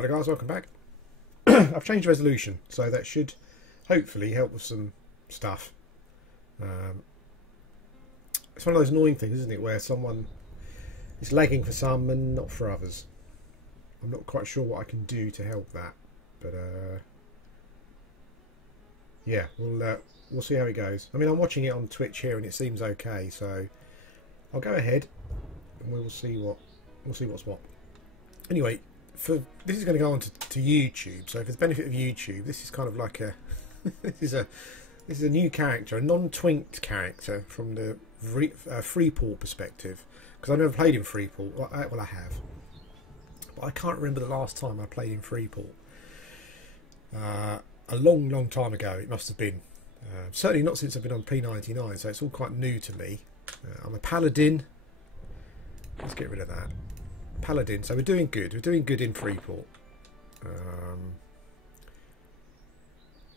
Hello guys, welcome back. I've changed resolution, so that should hopefully help with some stuff. It's one of those annoying things, isn't it, where someone is lagging for some and not for others. I'm not quite sure what I can do to help that, but yeah, we'll see how it goes. I mean, I'm watching it on Twitch here, and it seems okay, so I'll go ahead and we'll see what's what. Anyway, this is going to go on to YouTube. So for the benefit of YouTube, this is kind of like a this is a new character, a non-twinked character from the Freeport perspective. Because I've never played in Freeport. Well, I have, but I can't remember the last time I played in Freeport. A long time ago it must have been. Certainly not since I've been on P99, so it's all quite new to me. I'm a Paladin. Let's get rid of that. Paladin. So we're doing good. We're doing good in Freeport.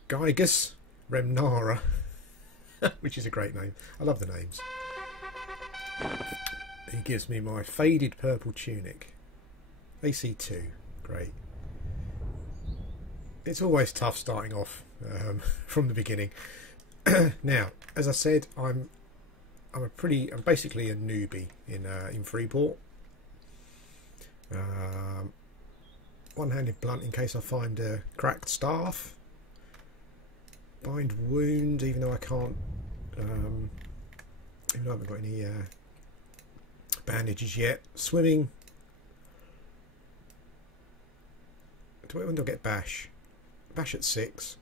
Gygus Remnara, which is a great name. I love the names. He gives me my faded purple tunic. AC2. Great. It's always tough starting off from the beginning. Now, as I said, I'm basically a newbie in Freeport. One-handed blunt in case I find a cracked staff. Bind wound, even though I can't. Even though I haven't got any bandages yet. Swimming. When do I get bash? Bash at 6.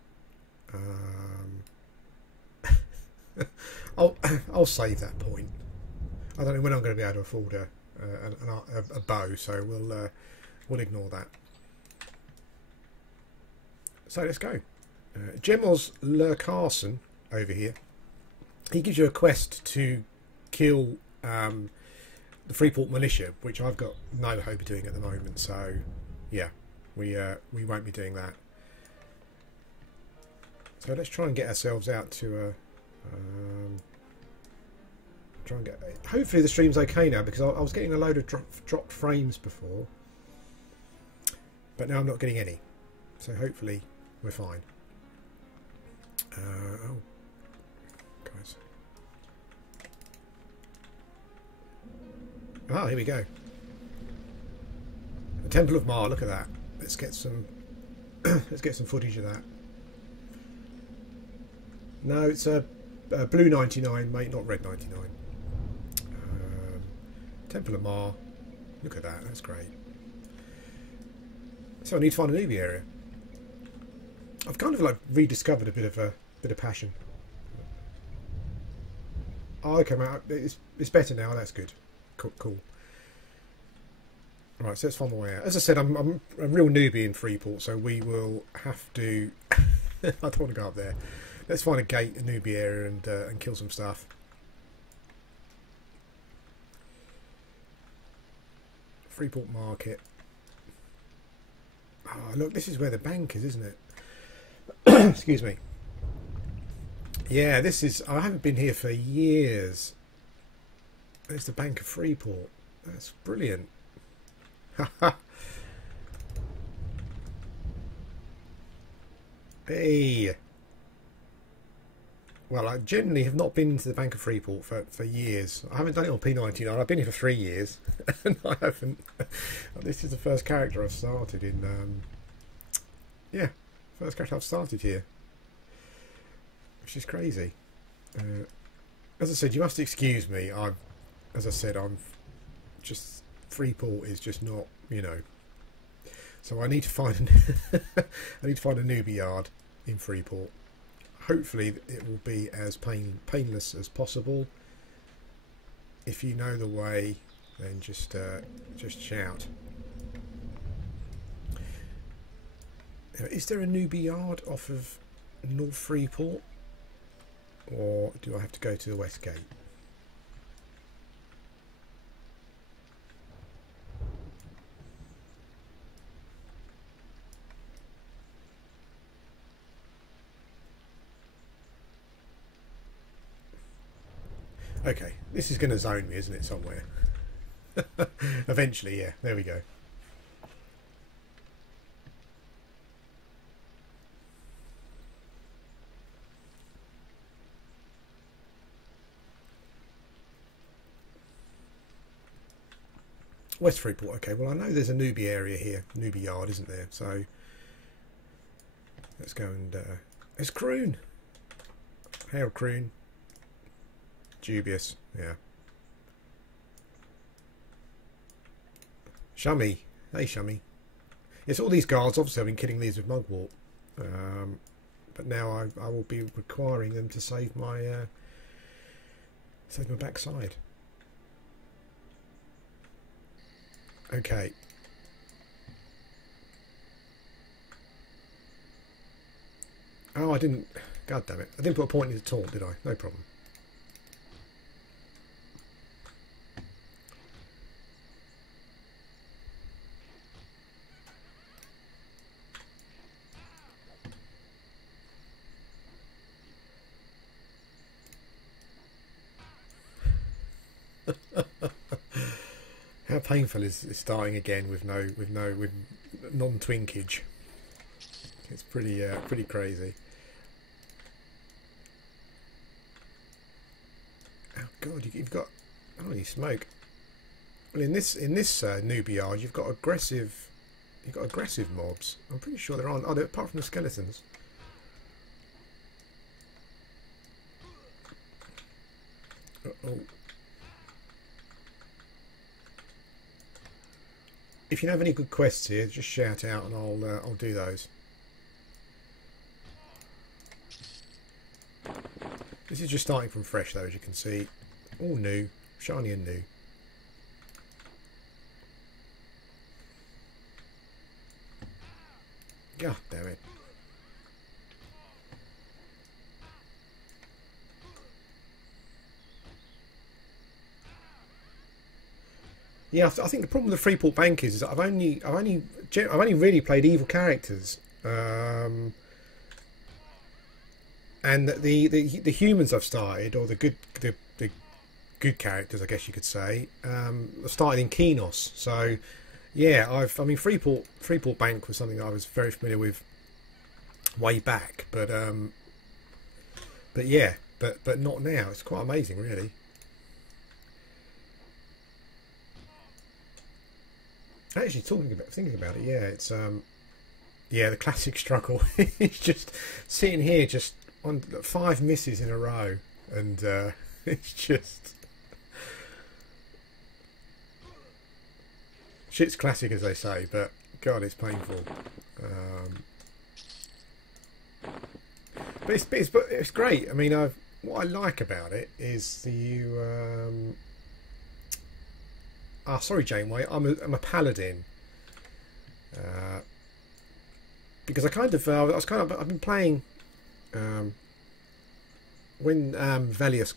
I'll save that point. I don't know when I'm going to be able to afford a bow, so we'll ignore that. So let's go. Gemos Le Carson over here. He gives you a quest to kill the Freeport militia, which I've got no hope of doing at the moment. So yeah, we won't be doing that. So let's try and get ourselves out to try and get. Hopefully the stream's okay now, because I was getting a load of dropped frames before, but now I'm not getting any. So hopefully we're fine. Oh, guys. Ah, here we go. The Temple of Mar. Look at that. Let's get some. Let's get some footage of that. No, it's a blue 99, mate, not red 99. Temple of Mar. Look at that. That's great. So I need to find a newbie area. I've kind of like rediscovered a bit of passion. Oh, okay, mate. It's better now. That's good. Cool. Right, so let's find my way out. As I said, I'm a real newbie in Freeport, so we will have to. I don't want to go up there. Let's find a gate, a newbie area, and kill some stuff. Freeport Market. Oh, look, this is where the bank is, isn't it? Excuse me. Yeah, this is. I haven't been here for years. There's the Bank of Freeport. That's brilliant. Hey. Well, I generally have not been to the Bank of Freeport for years. I haven't done it on P99. I've been here for 3 years, and I haven't. This is the first character I've started in. Yeah, first character I've started here, which is crazy. As I said, you must excuse me. As I said, I'm just Freeport is just not, you know. So I need to find I need to find a newbie yard in Freeport. Hopefully it will be as painless as possible. If you know the way, then just shout. Now, is there a newbie yard off of North Freeport, or do I have to go to the West Gate? Okay, this is going to zone me, isn't it, somewhere? Eventually, yeah. There we go. West Freeport. Okay, well I know there's a newbie area here, newbie yard, isn't there? So let's go and it's Croon. Hail Croon. Dubious, yeah. Shummy, hey Shummy. Yes, all these guards. Obviously, I've been killing these with mugwort, but now I will be requiring them to save my backside. Okay. Oh, I didn't. God damn it! I didn't put a point in the taunt, did I? No problem. How painful is starting again with non-twinkage? It's pretty crazy. Oh God, you've got holy smoke! Well, in this newbie yard, you've got aggressive mobs. I'm pretty sure there aren't. Oh, apart from the skeletons. Uh-oh. If you have any good quests here, just shout out and I'll do those. This is just starting from fresh though, as you can see. All new, shiny and new. God damn it. Yeah, I think the problem with the Freeport Bank is that I've only really played evil characters, and the humans I've started, or the good characters, I guess you could say, I've started in Kenos. So yeah, I mean Freeport Bank was something that I was very familiar with way back, but yeah, but not now. It's quite amazing, really. Actually, thinking about it, yeah, it's yeah, the classic struggle. It's just sitting here, just on 5 misses in a row, and it's just shit's classic, as they say. But God, it's painful. But it's great. I mean, what I like about it is the sorry, Janeway. I'm a paladin, because I've been playing when Velius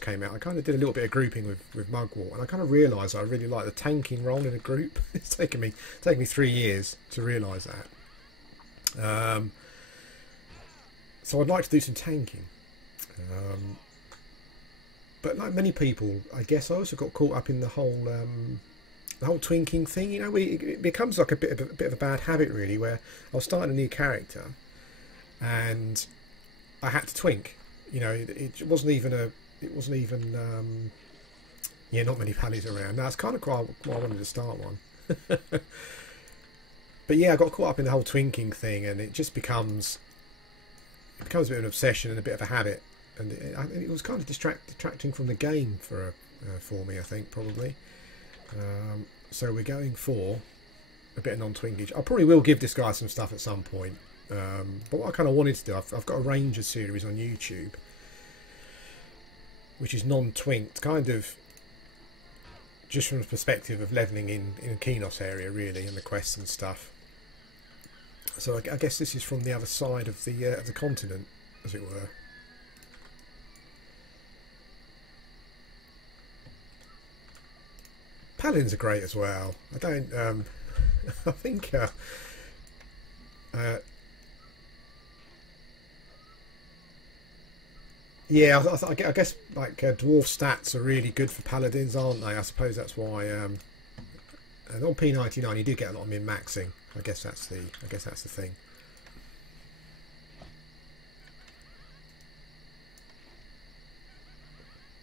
came out. I kind of did a little bit of grouping with Mugwort, and I kind of realised I really like the tanking role in a group. It's taken me 3 years to realise that. So I'd like to do some tanking. But like many people, I guess I also got caught up in the whole twinking thing. You know, it becomes like a bit of a bad habit, really, where I was starting a new character and I had to twink. You know, it wasn't even yeah, not many pallies around. Now it's kind of why I wanted to start one. But yeah, I got caught up in the whole twinking thing, and it just becomes a bit of an obsession and a bit of a habit. And it was kind of detracting from the game for me, I think, probably. So we're going for a bit of non-twinkage. I probably will give this guy some stuff at some point. But what I kind of wanted to do, I've got a Ranger series on YouTube, which is non-twinked, kind of just from the perspective of levelling in the Kenos area, really, and the quests and stuff. So I guess this is from the other side of the continent, as it were. Paladins are great as well. I don't. I think. Yeah, I guess like dwarf stats are really good for paladins, aren't they? I suppose that's why. And on P99 you do get a lot of min maxing. I guess that's the thing.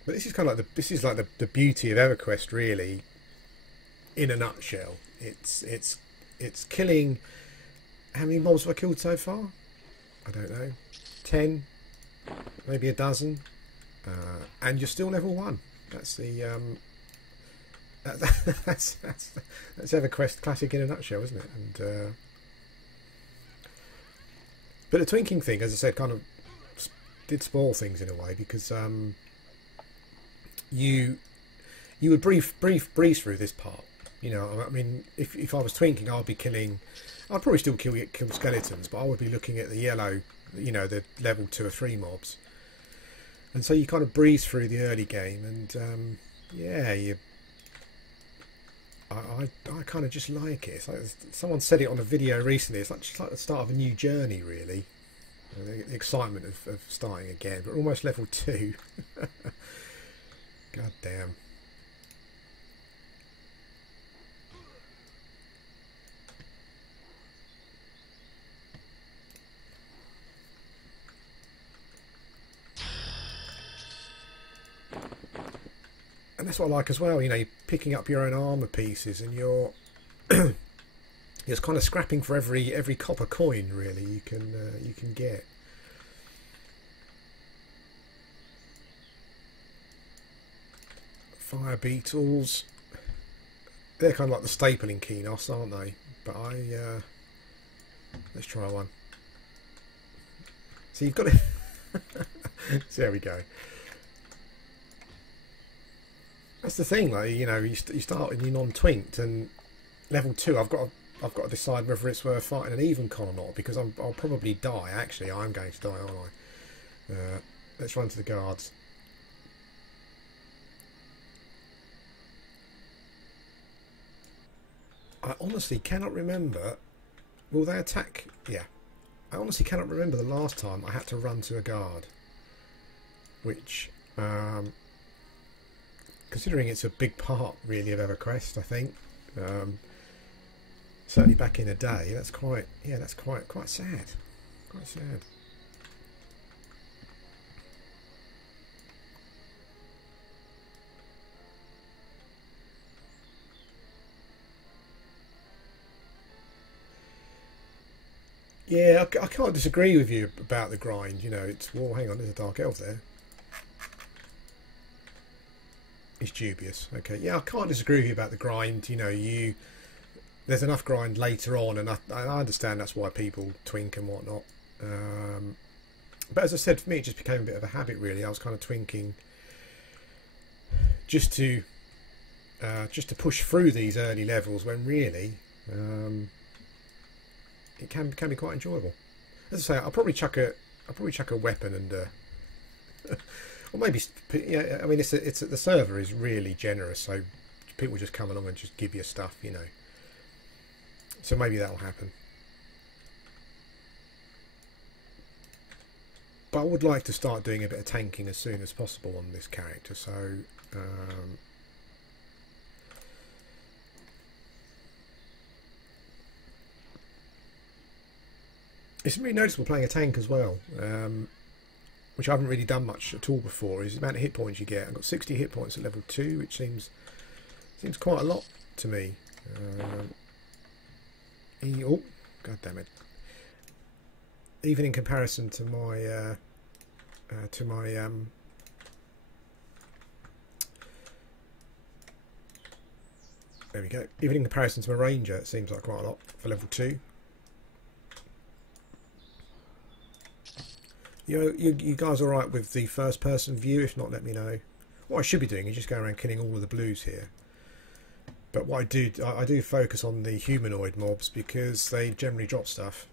But this is kind of like the beauty of Everquest, really. in a nutshell. It's killing. How many mobs have I killed so far? I don't know. 10, maybe a dozen, and you're still level 1. That's the that's Everquest classic in a nutshell, isn't it? And but the twinking thing, as I said, kind of did spoil things in a way, because you would breeze through this part. You know, I mean, if I was twinking, I'd probably still kill skeletons, but I would be looking at the yellow, you know, the level 2 or 3 mobs. And so you kind of breeze through the early game, and yeah, I kind of just like it. It's like, someone said it on a video recently. It's like the start of a new journey, really. The excitement of starting again, but almost level 2. God damn. And that's what I like as well. You know, you're picking up your own armour pieces, and you're just kind of scrapping for every copper coin, really, you can get. Fire beetles. They're kind of like the staple in Kenos, aren't they? But let's try one. So you've got to. So there we go. That's the thing, like, you know, you start and you're non-twinked, and level 2, I've got to decide whether it's worth fighting an even con or not, because I'll probably die. Actually, I'm going to die, aren't I? Let's run to the guards. I honestly cannot remember. Will they attack? Yeah. I honestly cannot remember the last time I had to run to a guard, which. Considering it's a big part, really, of Everquest, I think. Certainly back in the day, that's quite sad. Quite sad. Yeah, I can't disagree with you about the grind. You know, it's well. Hang on, there's a dark elf there. It's dubious. Okay, yeah, I can't disagree with you about the grind. You know, there's enough grind later on, and I understand that's why people twink and whatnot. But as I said, for me, it just became a bit of a habit. Really, I was kind of twinking just to push through these early levels, when really it can be quite enjoyable. As I say, I'll probably chuck a weapon and. Or maybe, yeah. I mean, it's the server is really generous, so people just come along and just give you stuff, you know. So maybe that'll happen. But I would like to start doing a bit of tanking as soon as possible on this character. So it's really noticeable playing a tank as well. Which I haven't really done much at all before, is the amount of hit points you get. I've got 60 hit points at level 2, which seems quite a lot to me. Oh, god damn it! Even in comparison to my there we go. Even in comparison to my ranger, it seems like quite a lot for level 2. You guys all right with the first person view? If not, let me know. What I should be doing is just going around killing all of the blues here. But what I do focus on the humanoid mobs, because they generally drop stuff.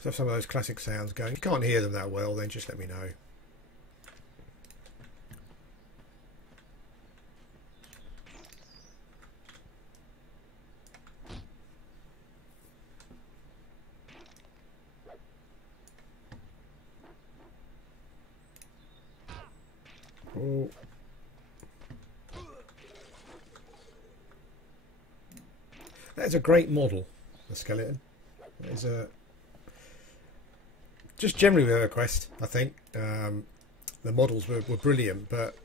So have some of those classic sounds going. If you can't hear them that well, then just let me know. Oh. That is a great model, the skeleton. That is a... Just generally with Everquest, I think. The models were brilliant, but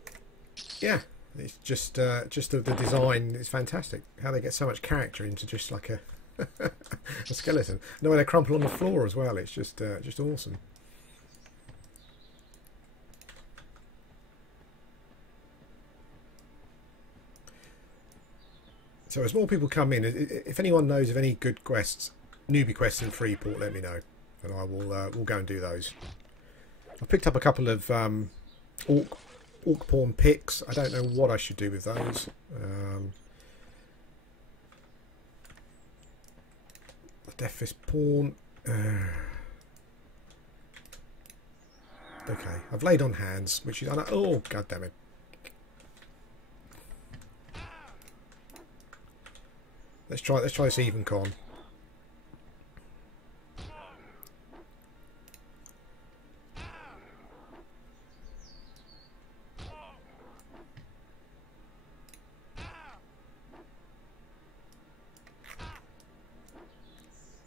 yeah, it's just the design is fantastic. How they get so much character into just like a a skeleton. And the way they crumple on the floor as well, it's just awesome. So as more people come in, if anyone knows of any good quests, newbie quests in Freeport, let me know, and I will we'll go and do those. I've picked up a couple of orc pawn picks. I don't know what I should do with those. Death Fist pawn. Okay, I've laid on hands, which is oh god damn it. Let's try this even con.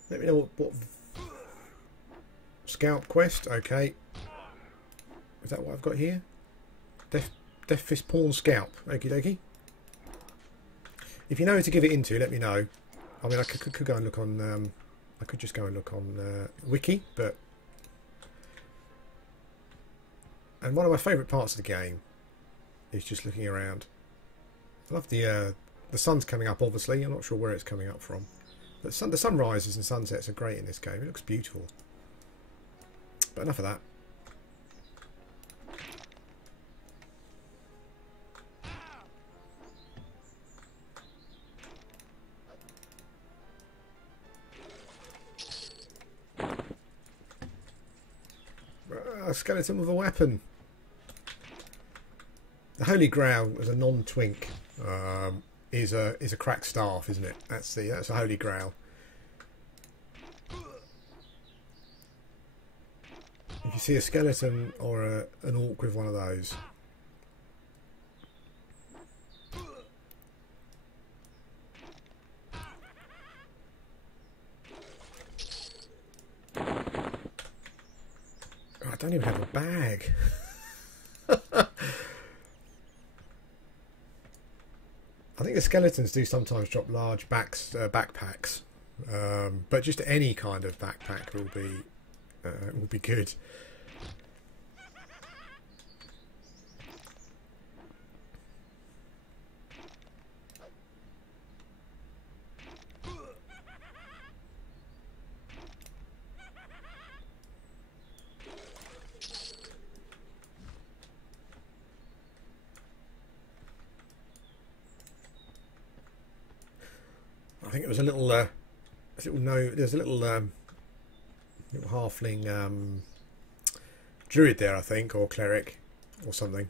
Let me know what scalp quest. Okay, is that what I've got here? Death Fist pawn scalp. Okie dokie. If you know who to give it into, let me know. I mean, I could go and look on. I could just go and look on Wiki, but. And one of my favourite parts of the game is just looking around. I love the sun's coming up. Obviously, I'm not sure where it's coming up from. But the sunrises and sunsets are great in this game. It looks beautiful. But enough of that. A skeleton with a weapon. The Holy Grail as a non-twink is a cracked staff, isn't it? That's the Holy Grail. If you see a skeleton or an orc with one of those, I don't even have a bag. I think the skeletons do sometimes drop large backpacks, but just any kind of backpack will be good. I think it was a little, there's a little halfling druid there, I think, or cleric, or something.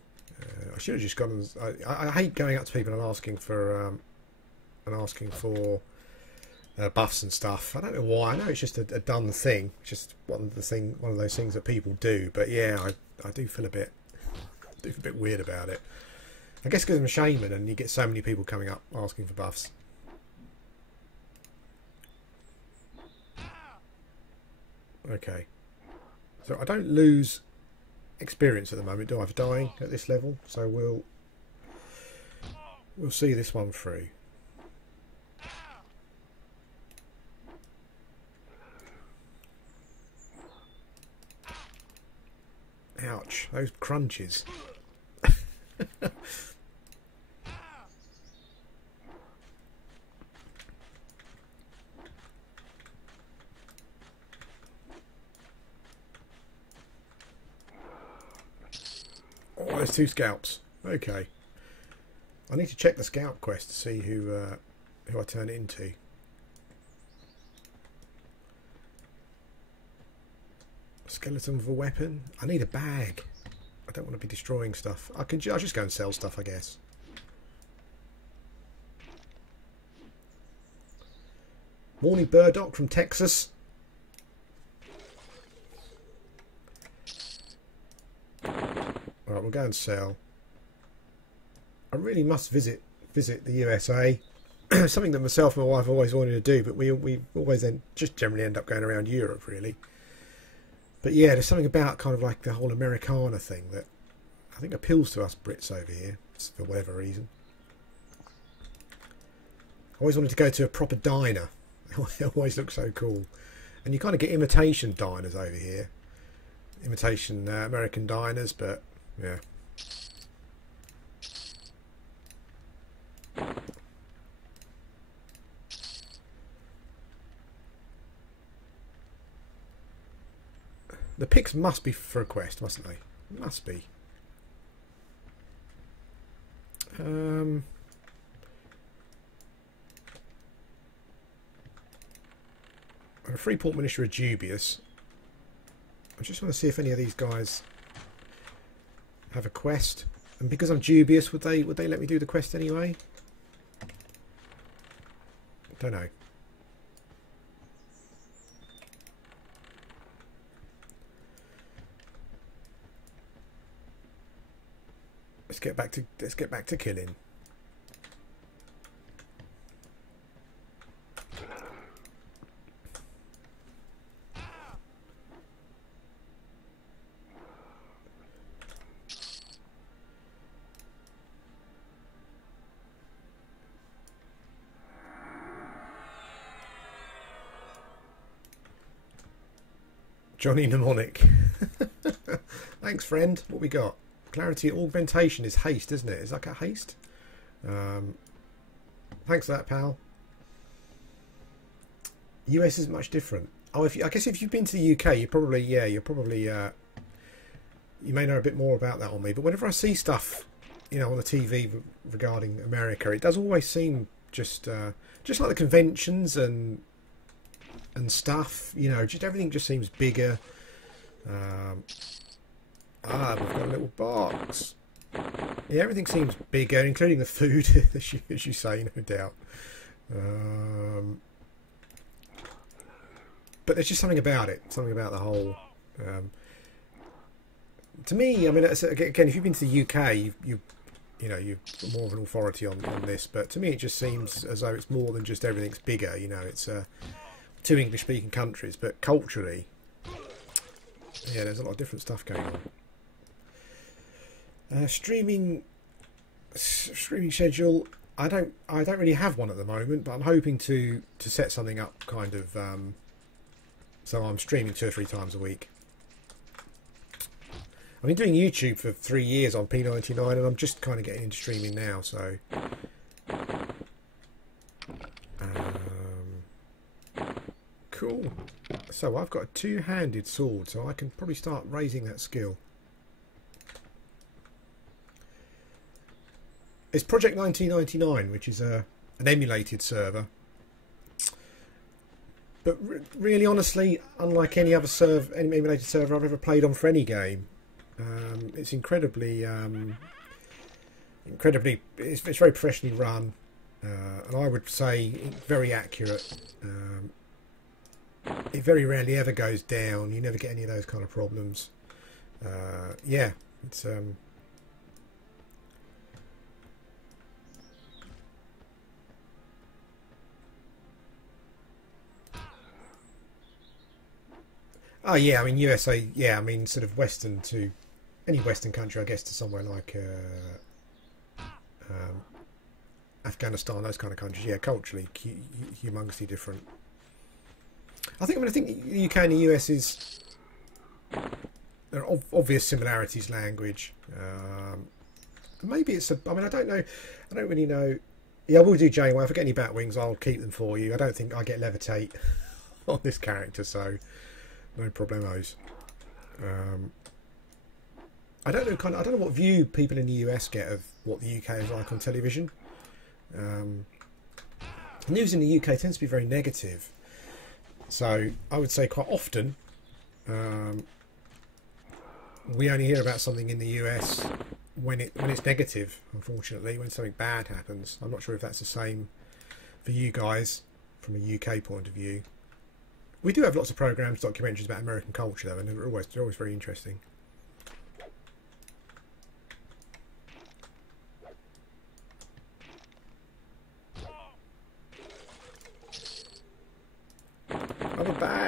I should have just gone. I hate going up to people and asking for buffs and stuff. I don't know why. I know it's just a done thing. It's just one of those things that people do. But yeah, I do feel a bit weird about it. I guess because I'm a shaman and you get so many people coming up asking for buffs. Okay, so I don't lose experience at the moment, do I, for dying at this level? So we'll see this one through. Ouch, those crunches. Oh, there's 2 scalps. Okay. I need to check the scalp quest to see who I turn it into. Skeleton with a weapon. I need a bag. I don't want to be destroying stuff. I'll just go and sell stuff, I guess. Morning Burdock from Texas. Alright, we'll go and sell. I really must visit the USA. something that myself and my wife always wanted to do, but we always then just generally end up going around Europe, really. But yeah, there's something about kind of like the whole Americana thing that I think appeals to us Brits over here for whatever reason. I always wanted to go to a proper diner. It always looks so cool. And you kind of get imitation diners over here. Imitation American diners, but yeah. The pics must be for a quest, mustn't they? Must be. And a Freeport Minister are dubious. I just want to see if any of these guys have a quest. And because I'm dubious, would they let me do the quest anyway? Don't know. Let's get back to killing. Johnny Mnemonic. Thanks, friend. What we got? Clarity augmentation is haste, isn't it? Is that a haste? Thanks for that, pal. US is much different. Oh, I guess if you've been to the UK, you may know a bit more about that on me. But whenever I see stuff, on the TV regarding America, it does always seem just like the conventions and stuff. Just everything just seems bigger. We've got a little box. Yeah, everything seems bigger, including the food, as you say, no doubt. But there's just something about it, something about the whole. To me, I mean, again, if you've been to the UK, you're more of an authority on this. But to me, it just seems as though it's more than just everything's bigger. It's two English-speaking countries, but culturally, yeah, there's a lot of different stuff going on. Streaming schedule. I don't really have one at the moment, but I'm hoping to set something up, kind of. So I'm streaming 2 or 3 times a week. I've been doing YouTube for 3 years on P99, and I'm just kind of getting into streaming now. So, cool. So I've got a 2-handed sword, so I can probably start raising that skill. It's Project 1999, which is an emulated server. But really, honestly, unlike any emulated server I've ever played on for any game, it's incredibly, it's very professionally run, and I would say very accurate. It very rarely ever goes down. You never get any of those kind of problems. Yeah, it's. Oh yeah, I mean USA. Yeah, I mean sort of Western to any Western country, I guess, to somewhere like Afghanistan, those kind of countries. Yeah, culturally, humongously different. I think the UK and the US there are obvious similarities, language. Maybe it's I mean, I don't know. I don't really know. Yeah, I will do Janeway. If I get any bat wings, I'll keep them for you. I don't think I get levitate on this character, so. No problemos. I don't know. I don't know what view people in the US get of what the UK is like on television. News in the UK tends to be very negative, so I would say quite often we only hear about something in the US when it's negative. Unfortunately, when something bad happens. I'm not sure if that's the same for you guys from a UK point of view. We do have lots of programs, documentaries about American culture, though, and they're always very interesting.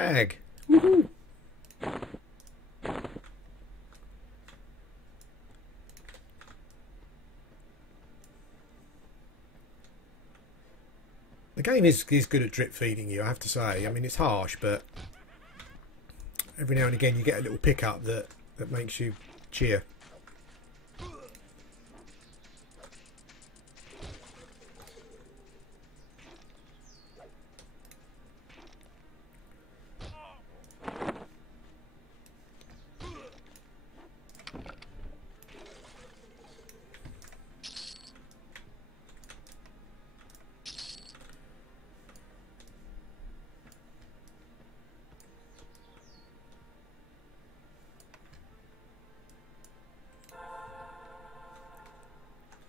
bag. Woohoo! The game is good at drip feeding you, I have to say. I mean, it's harsh, but every now and again you get a little pickup that makes you cheer.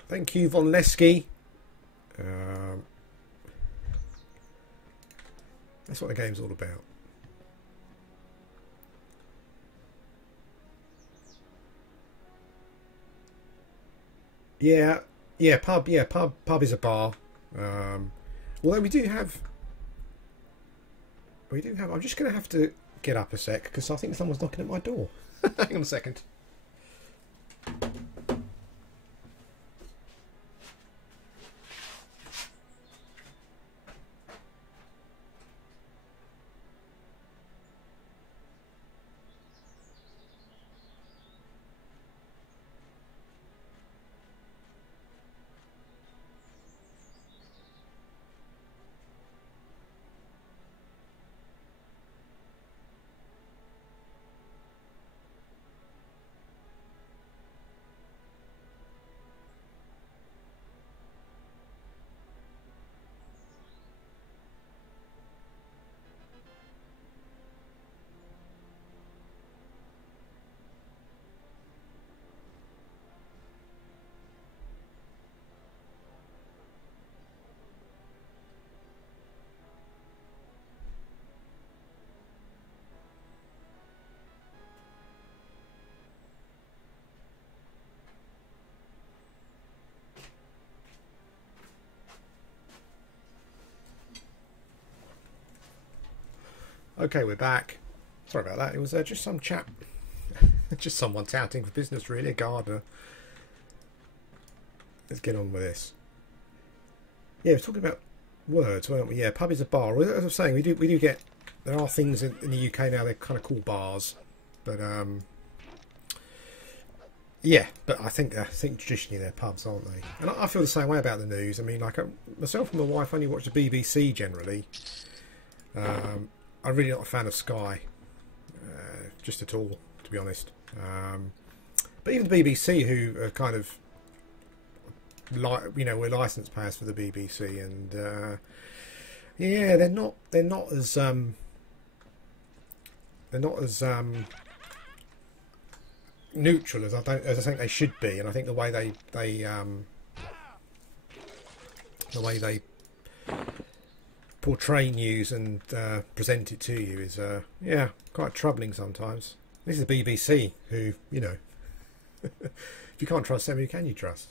Thank you, Von Lesky. That's what the game's all about. Yeah, pub is a bar. Although we do have. I'm just going to have to get up a sec because I think someone's knocking at my door. Hang on a second. Okay, we're back. Sorry about that. It was just some chap, just someone touting for business, really, a gardener. Let's get on with this. Yeah, we're talking about words, weren't we? Yeah, pub is a bar. As I was saying, we do get, there are things in the UK now they're kind of called bars, but yeah, but I think traditionally they're pubs, aren't they? And I feel the same way about the news. I mean, like myself and my wife only watch the BBC generally. I'm really not a fan of Sky, just at all, to be honest. But even the BBC, who are kind of, we're licensed payers for the BBC, and yeah, they're not as neutral as I think they should be, and I think the way they portray news and present it to you is yeah, quite troubling sometimes. This is the BBC, who, you know, if you can't trust them, who can you trust?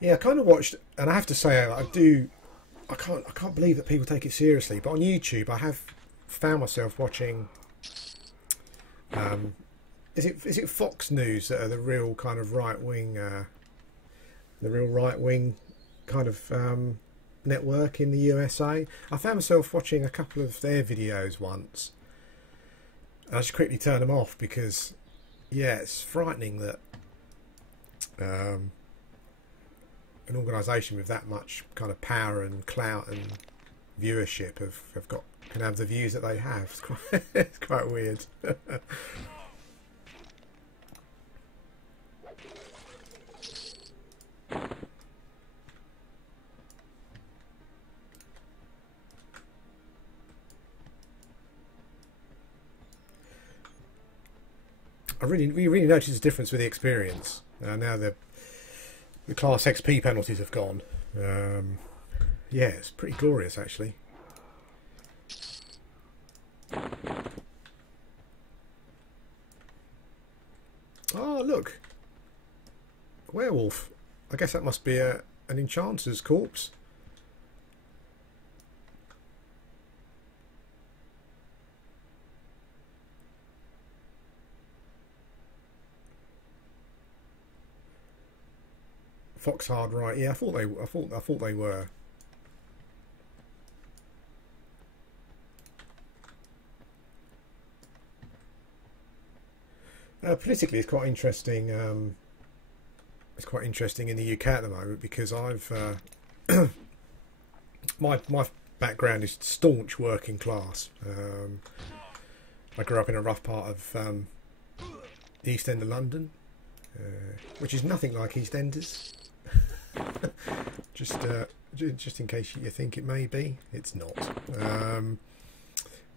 Yeah, I kind of watched, and I have to say, I can't believe that people take it seriously. But on YouTube, I have found myself watching. Is it Fox News that are the real kind of right wing kind of network in the USA? I found myself watching a couple of their videos once, and I just quickly turned them off because, yeah, it's frightening that. An organisation with that much kind of power and clout and viewership can have the views that they have. It's quite weird. We really noticed a difference with the experience. Now the Class XP penalties have gone. Yeah, it's pretty glorious actually. Oh, look. Werewolf. I guess that must be an enchanter's corpse. Foxhard, right? Yeah, I thought they were. Politically, it's quite interesting. It's quite interesting in the UK at the moment because I've my background is staunch working class. I grew up in a rough part of the East End of London, which is nothing like EastEnders. just in case you think it may be, it's not.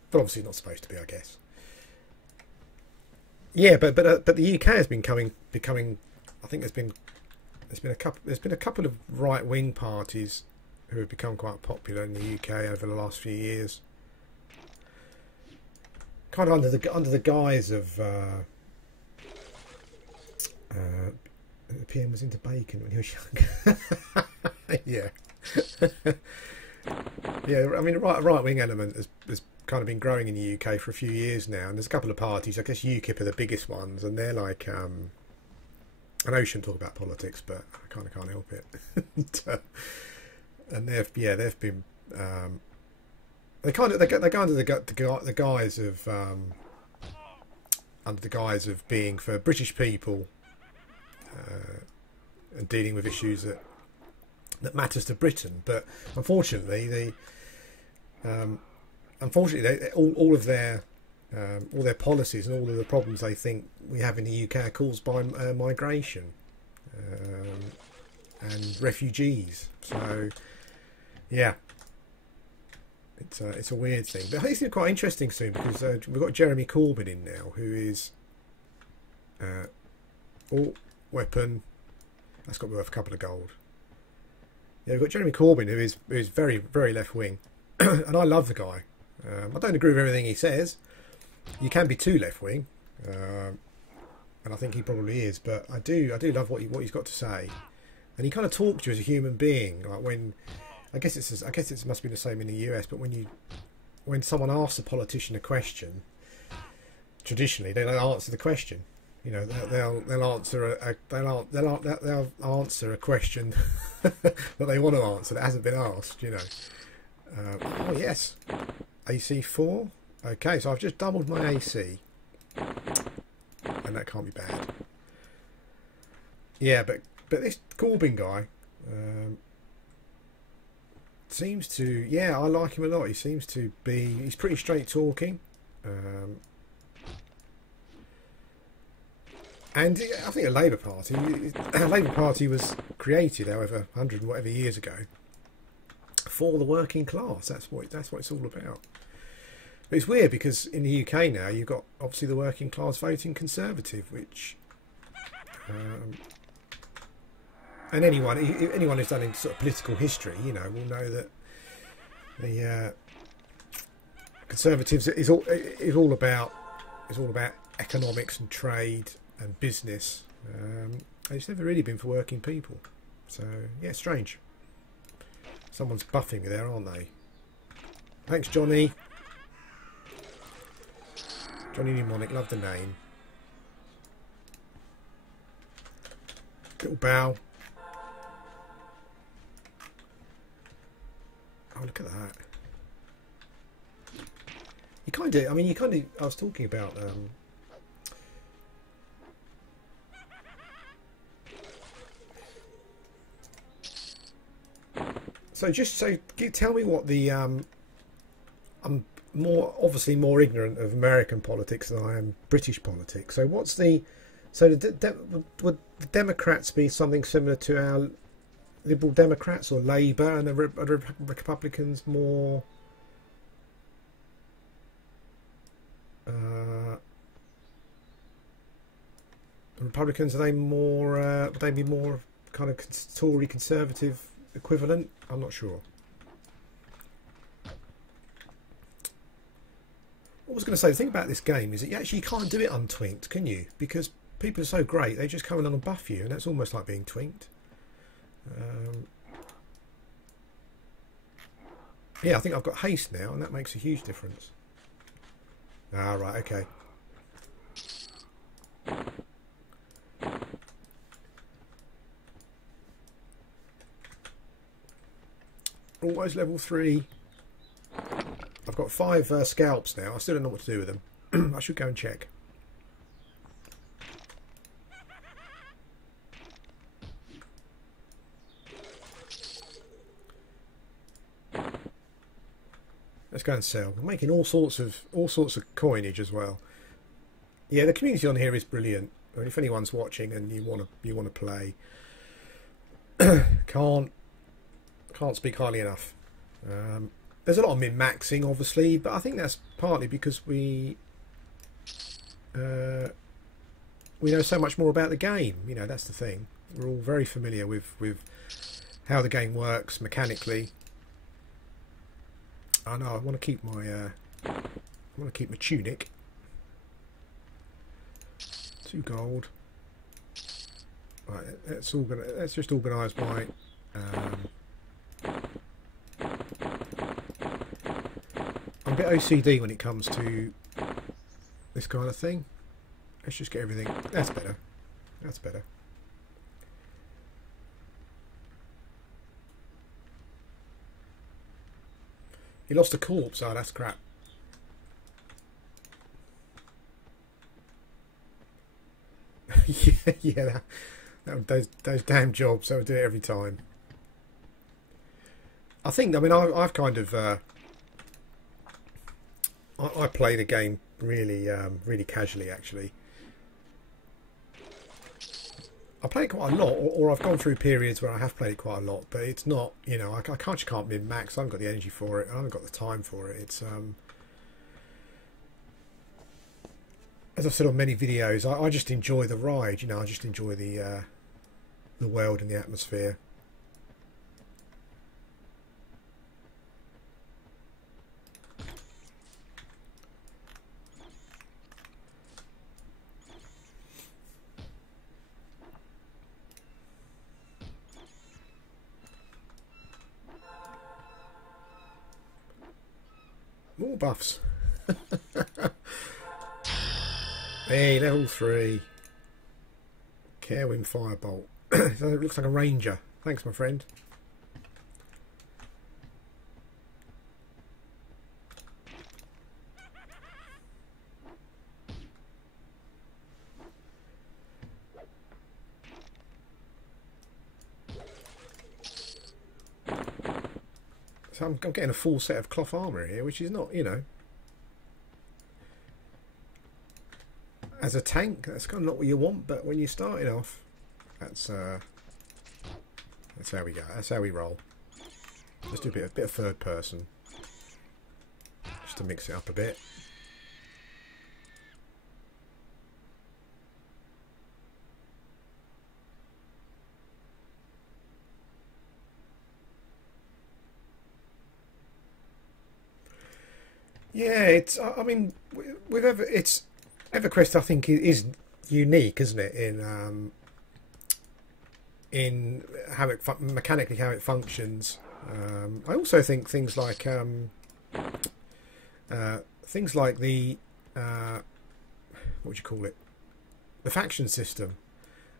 But obviously not supposed to be, I guess. Yeah, but the UK has been becoming. I think there's been a couple of right wing parties who have become quite popular in the UK over the last few years. Kind of under the guise of the PM was into bacon when he was younger. Yeah. Yeah, I mean the right wing element has kind of been growing in the UK for a few years now, and there's a couple of parties. I guess UKIP are the biggest ones, and they're like I know you shouldn't talk about politics, but I kind of can't help it. And they've been they go under the guise of under the guise of being for British people and dealing with issues that matters to Britain. But unfortunately, all of their policies and all of the problems they think we have in the UK are caused by migration and refugees. So yeah, it's a weird thing, but it's quite interesting soon because we've got Jeremy Corbyn in now, who is all weapon. That's got to be worth a couple of gold. Yeah, we've got Jeremy Corbyn, who is very, very left wing, and I love the guy. I don't agree with everything he says. You can be too left wing, and I think he probably is. But I do love what he's got to say, and he kind of talks to you as a human being. Like when I guess it must be the same in the US. But when someone asks a politician a question, traditionally they don't answer the question. You know, they'll answer a question that they want to answer that hasn't been asked. You know. Oh yes, AC4. Okay, so I've just doubled my AC, and that can't be bad. Yeah, but this Corbyn guy seems to. Yeah, I like him a lot. He seems to be. He's pretty straight talking. And I think a Labour Party was created, however, 100 and whatever years ago, for the working class. That's what it's all about. But it's weird because in the UK now you've got obviously the working class voting Conservative, which and anyone who's done in sort of political history, you know, will know that the Conservatives is all about economics and trade and business. It's never really been for working people. So yeah, strange. Someone's buffing me there, aren't they? Thanks, Johnny. Johnny Mnemonic, love the name. Little bow. Oh, look at that. I was talking about tell me what the I'm obviously more ignorant of American politics than I am British politics. So would the Democrats be something similar to our Liberal Democrats or Labour, and the Republicans more? The Republicans, are they more? Would they be more kind of Tory conservative equivalent. I'm not sure. What I was going to say, the thing about this game is that you actually can't do it untwinked, can you? Because people are so great, they just come along and buff you, and that's almost like being twinked. Yeah, I think I've got haste now, and that makes a huge difference. Ah, right, okay. Always level 3. I've got 5 scalps now. I still don't know what to do with them. I should go and check. Let's go and sell. We're making all sorts of coinage as well. Yeah, the community on here is brilliant. I mean, if anyone's watching and you want to play, can't speak highly enough. There's a lot of min-maxing, obviously, but I think that's partly because we know so much more about the game. You know, that's the thing. We're all very familiar with how the game works mechanically. I know. I want to keep my tunic. 2 gold. Right, let's just organise my. I'm a bit OCD when it comes to this kind of thing. Let's just get everything. That's better. That's better. He lost a corpse. Oh, that's crap. yeah. Those damn jobs. That would do it every time. I think. I mean, I've kind of. I play the game really, really casually. Actually, I play it quite a lot, or I've gone through periods where I have played it quite a lot. But it's not, you know, I can't min max. I haven't got the energy for it. I haven't got the time for it. It's as I've said on many videos, I just enjoy the ride. You know, I just enjoy the world and the atmosphere. More buffs. Hey, level 3. Carewin Firebolt. It looks like a ranger. Thanks, my friend. So I'm getting a full set of cloth armour here, which is not, you know, as a tank, that's kind of not what you want. But when you're starting off, that's how we go. That's how we roll. Let's do a bit of third person, just to mix it up a bit. Yeah, it's. I mean, with Everquest, I think is unique, isn't it? In how it mechanically how it functions. I also think things like the what would you call it? The faction system.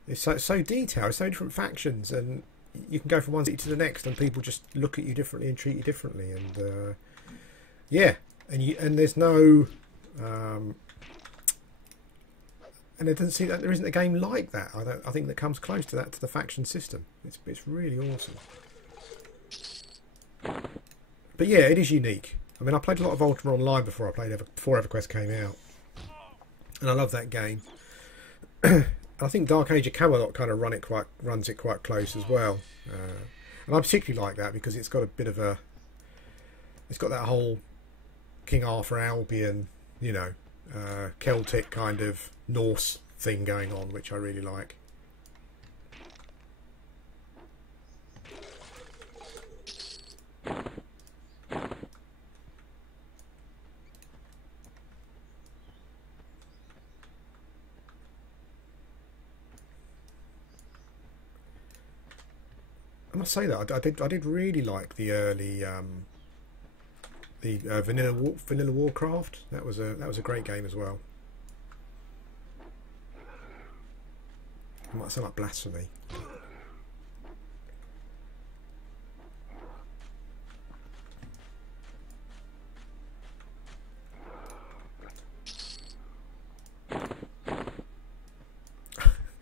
It's so detailed. It's so different factions, and you can go from one city to the next, and people just look at you differently and treat you differently. And yeah. And there's no, and there doesn't seem that there isn't a game like that. I think that comes close to that, to the faction system. It's really awesome. But yeah, it is unique. I mean, I played a lot of Ultima Online before Everquest came out, and I love that game. I think Dark Age of Camelot kind of runs it quite close as well, and I particularly like that because it's got a bit of a, it's got that whole King Arthur Albion, you know, Celtic kind of Norse thing going on, which I really like. I must say that I did really like the early Vanilla Warcraft. That was a great game as well. It might sound like blasphemy.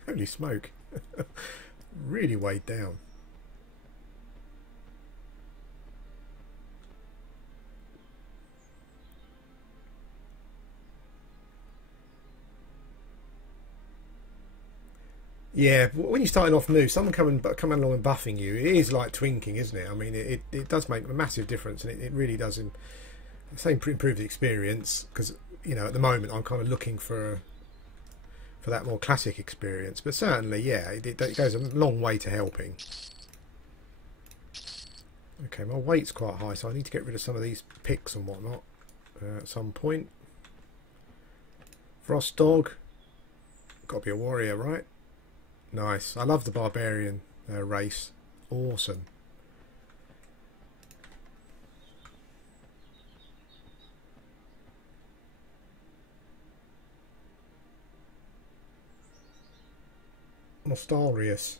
Holy smoke. Really weighed down. Yeah, when you're starting off new, someone coming along and buffing you, it is like twinking, isn't it? I mean, it does make a massive difference, and it really does improve the experience. Because at the moment I'm kind of looking for that more classic experience, but certainly, yeah, it goes a long way to helping. Okay, my weight's quite high, so I need to get rid of some of these picks and whatnot at some point. Frost Dog, got to be a warrior, right? Nice. I love the barbarian race. Awesome. Nostalrius.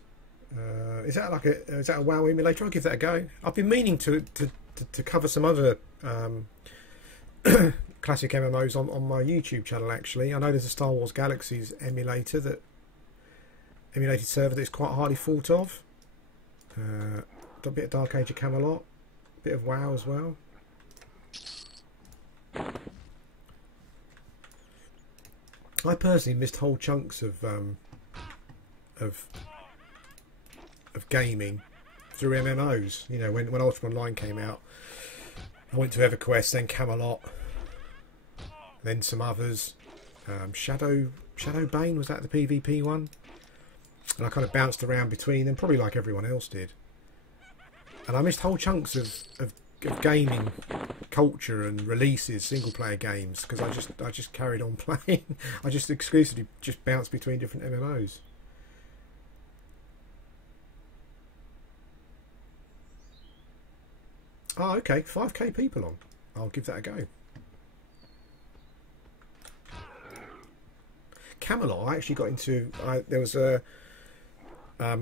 Is that a WoW emulator? I'll give that a go. I've been meaning to cover some other classic MMOs on my YouTube channel. Actually, I know there's a Star Wars Galaxies emulated server that's quite highly thought of. A bit of Dark Age of Camelot, a bit of WoW as well. I personally missed whole chunks of gaming through MMOs. When Ultima Online came out, I went to Everquest, then Camelot, then some others. Shadowbane, was that the PvP one? And I kind of bounced around between them, probably like everyone else did. And I missed whole chunks of gaming culture and releases, single player games, because I just carried on playing. I just exclusively just bounced between different MMOs. Oh, okay, 5k people on. I'll give that a go. Camelot, I actually got into. There was a. I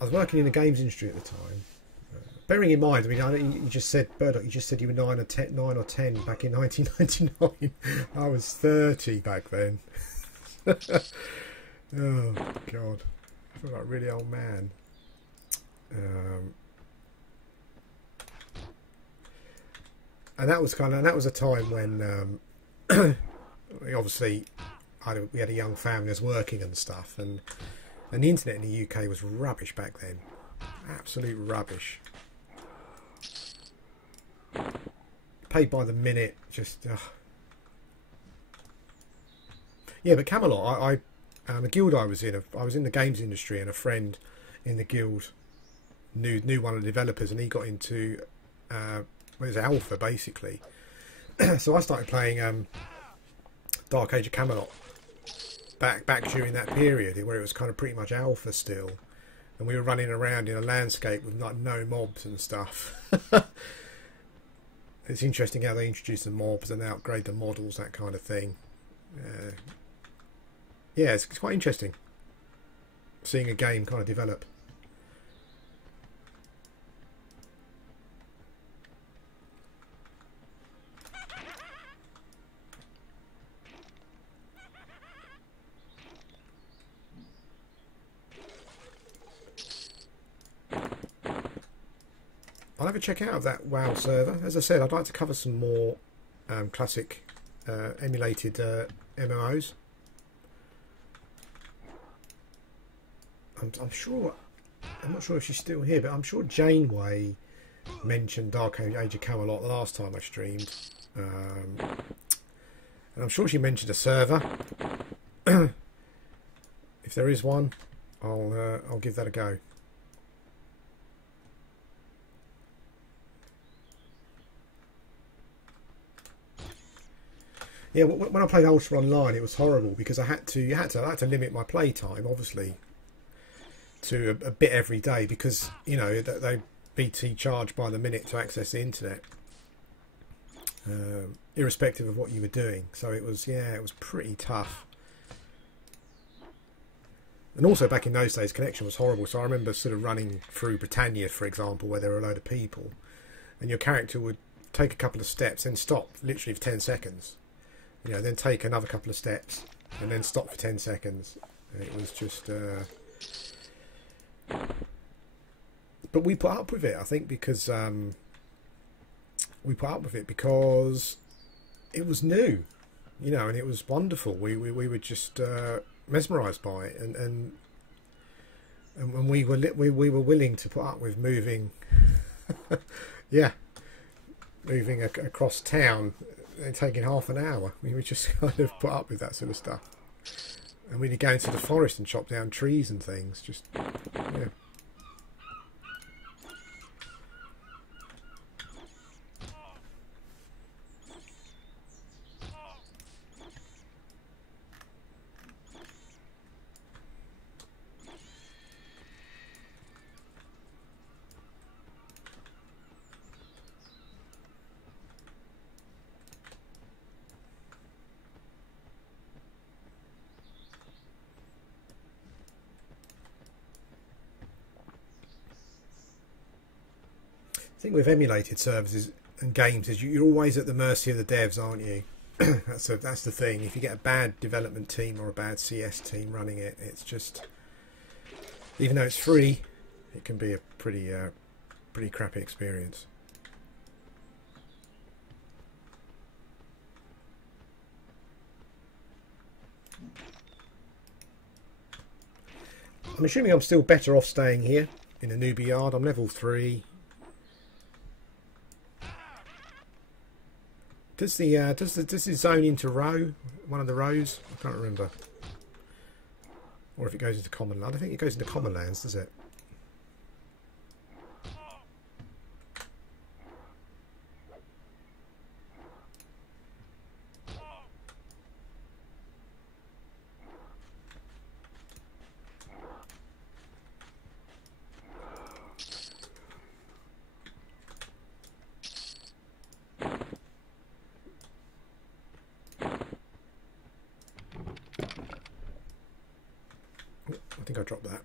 was working in the games industry at the time. Bearing in mind, I mean, you just said, Burdock, you just said you were 9 or 10 back in 1999. I was 30 back then. Oh God, I feel like a really old man. And that was a time when obviously we had a young family that's working and stuff, and the internet in the UK was rubbish back then, absolute rubbish. Paid by the minute, just yeah. But Camelot, the guild I was in the games industry, and a friend in the guild knew one of the developers, and he got into it was alpha basically. So I started playing Dark Age of Camelot back during that period where it was kind of pretty much alpha still, and we were running around in a landscape with like no mobs and stuff. It's interesting how they introduce the mobs and they upgrade the models, that kind of thing. Yeah, it's quite interesting seeing a game kind of develop. I'll have a check out of that WoW server. As I said, I'd like to cover some more classic emulated MMOs. I'm not sure if she's still here, but I'm sure Janeway mentioned Dark Age of Camelot the last time I streamed, and I'm sure she mentioned a server. If there is one, I'll give that a go. Yeah, when I played Ultra Online, it was horrible because I had to limit my play time, obviously, to a bit every day because, you know, that they BT charge by the minute to access the internet, irrespective of what you were doing. So it was, yeah, it was pretty tough. And also back in those days, connection was horrible. So I remember sort of running through Britannia, for example, where there were a load of people, and your character would take a couple of steps, then stop literally for 10 seconds. You know, then take another couple of steps, and then stop for 10 seconds. And it was just... But we put up with it, I think, because... we put up with it because it was new, you know, and it was wonderful. We were just mesmerised by it, and we were willing to put up with moving, yeah, moving across town and taking half an hour. We would just kind of put up with that sort of stuff, and we'd go into the forest and chop down trees and things. Just, yeah. I think with emulated services and games is you're always at the mercy of the devs, aren't you? That's the thing. If you get a bad development team or a bad CS team running it, it's just, even though it's free, it can be a pretty crappy experience. I'm assuming I'm still better off staying here in a newbie yard. I'm level 3. Does it zone into row? One of the rows? I can't remember. Or if it goes into common land. I think it goes into common lands, does it? I think I dropped that.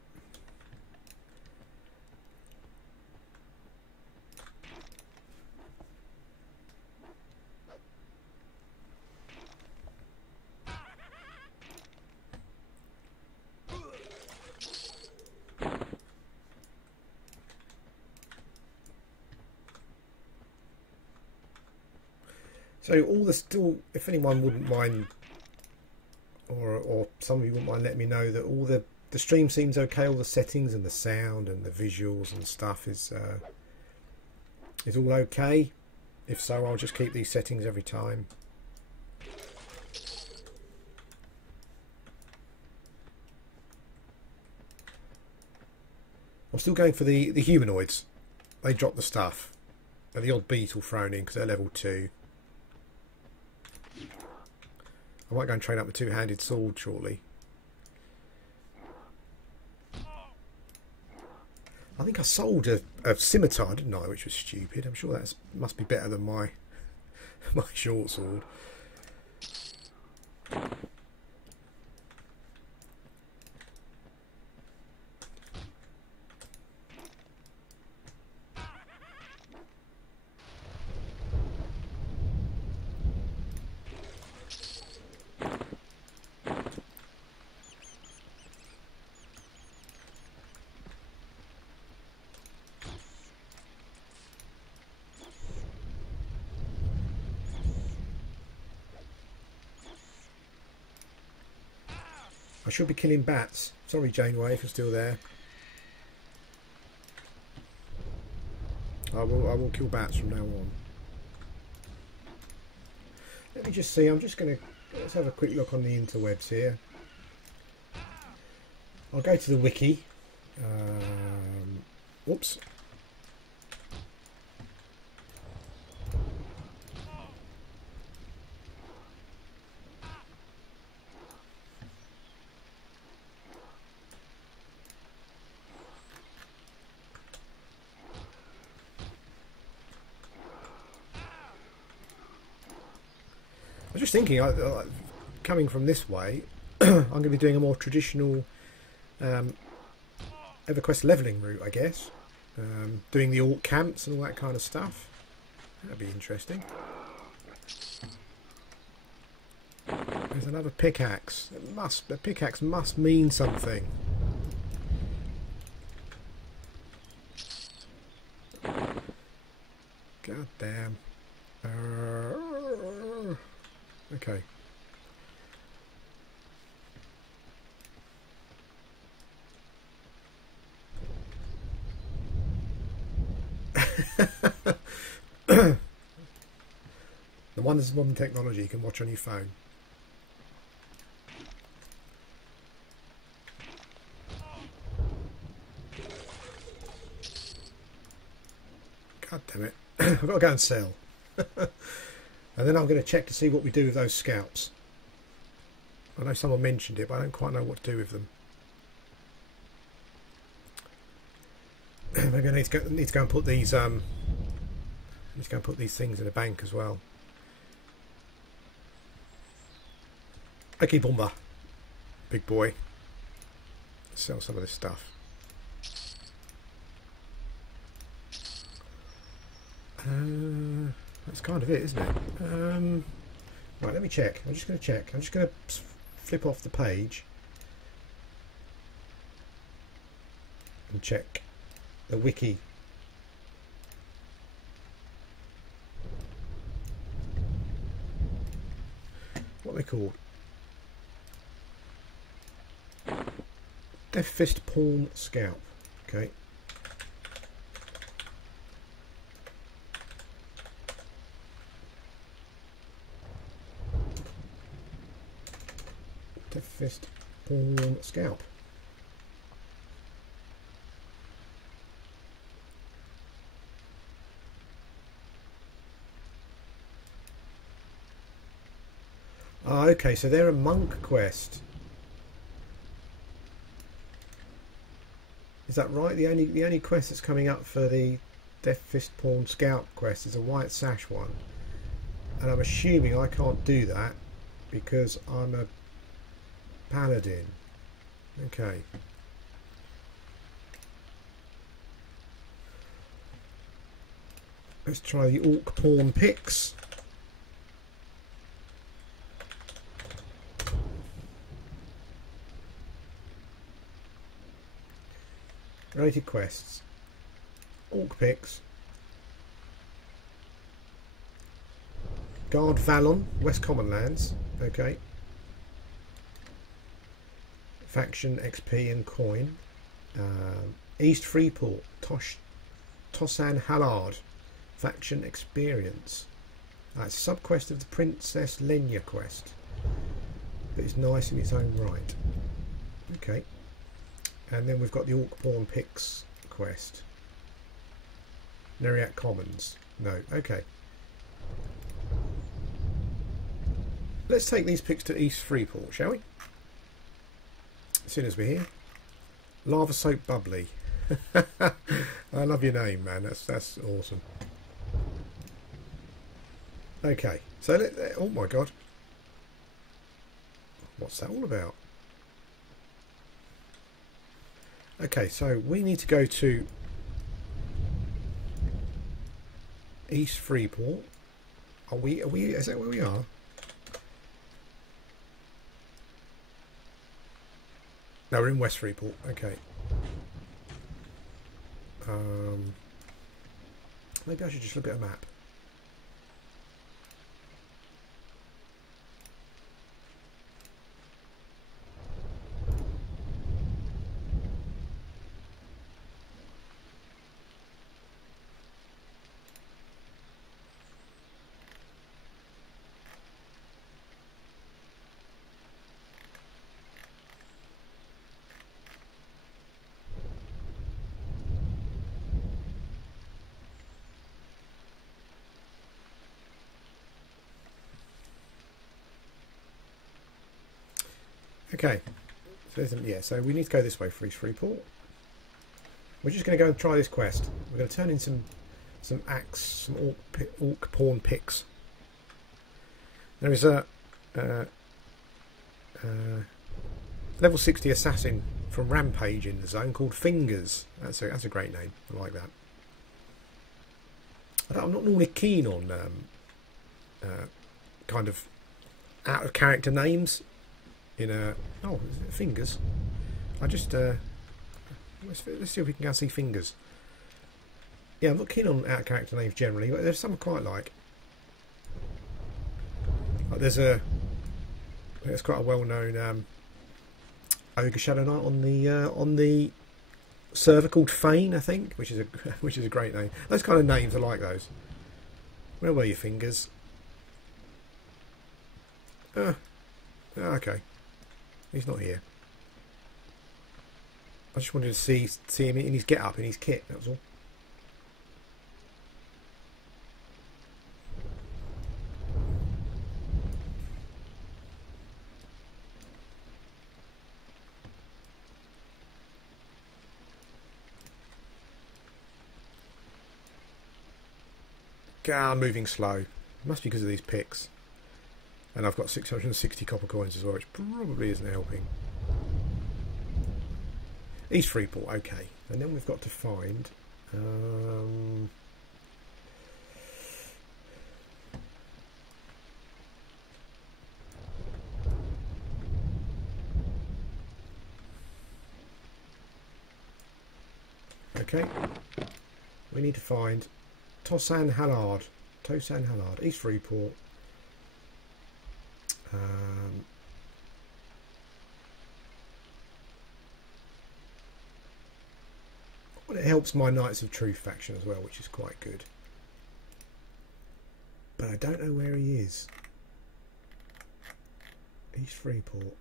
So all the still, if anyone wouldn't mind, or some of you wouldn't mind letting me know that all the stream seems okay, all the settings and the sound and the visuals and stuff is all okay. If so, I'll just keep these settings every time. I'm still going for the humanoids. They drop the stuff. And the odd beetle thrown in because they're level 2. I might go and train up the two-handed sword shortly. I think I sold a scimitar, didn't I? Which was stupid. I'm sure that must be better than my short sword. I should be killing bats. Sorry, Janeway, if you're still there. I will kill bats from now on. Let me just see. I'm just going to... Let's have a quick look on the interwebs here. I'll go to the wiki. Whoops. was just thinking, coming from this way, I'm going to be doing a more traditional Everquest levelling route, I guess. Doing the orc camps and all that kind of stuff. That'd be interesting. There's another pickaxe. The pickaxe must mean something. God damn. Okay. The wonders of modern technology you can watch on your phone. God damn it. I've got to go and sell. And then I'm going to check to see what we do with those scalps. I know someone mentioned it, but I don't quite know what to do with them. Maybe I need to go and put these things in a bank as well. Okay, Bomba. Big boy. Let's sell some of this stuff. That's kind of it, isn't it? Right, let me check. I'm just going to check. I'm just going to flip off the page and check the wiki. What are they called? Death Fist Pawn Scalp. Okay. Death Fist Pawn Scalp. Ah, okay, so they're a monk quest. Is that right? The only quest that's coming up for the Death Fist Pawn Scalp quest is a white sash one, and I'm assuming I can't do that because I'm a Paladin. Okay. Let's try the Orc Pawn Picks. Related quests. Orc Picks. Guard Valon, West Commonlands. Okay. Faction XP and coin. East Freeport, Tosan Halard, faction experience. That's subquest of the Princess Lenya quest, but it's nice in its own right. Okay, and then we've got the Orc Pawn Picks quest. Neriac Commons. No. Okay. Let's take these picks to East Freeport, shall we? As soon as we're here. Lava Soap Bubbly. I love your name, man. That's awesome. Okay, so oh my god, what's that all about? Okay, so we need to go to East Freeport. Are we? Is that where we are? No, we're in West Freeport. Okay. Maybe I should just look at a map. Okay, so so we need to go this way for East Freeport. We're just going to go and try this quest. We're going to turn in some orc pawn picks. There is a level 60 assassin from Rampage in the zone called Fingers. That's a great name. I like that. I'm not normally keen on kind of out of character names in a Fingers. I just let's see if we can go see Fingers. Yeah, I'm not keen on out of character names generally, but there's some I quite like. Like there's quite a well-known Ogre Shadow Knight on the server called Fane, I think, which is a great name. Those kind of names, I like those. Where were your Fingers? Okay, he's not here. I just wanted to see him in his get-up, in his kit. That was all. I'm moving slow. It must be because of these picks. And I've got 660 copper coins as well, which probably isn't helping. East Freeport, okay. And then we've got to find... okay. We need to find Tosan Hallard, East Freeport. Well, it helps my Knights of Truth faction as well, which is quite good. But I don't know where he is. East Freeport.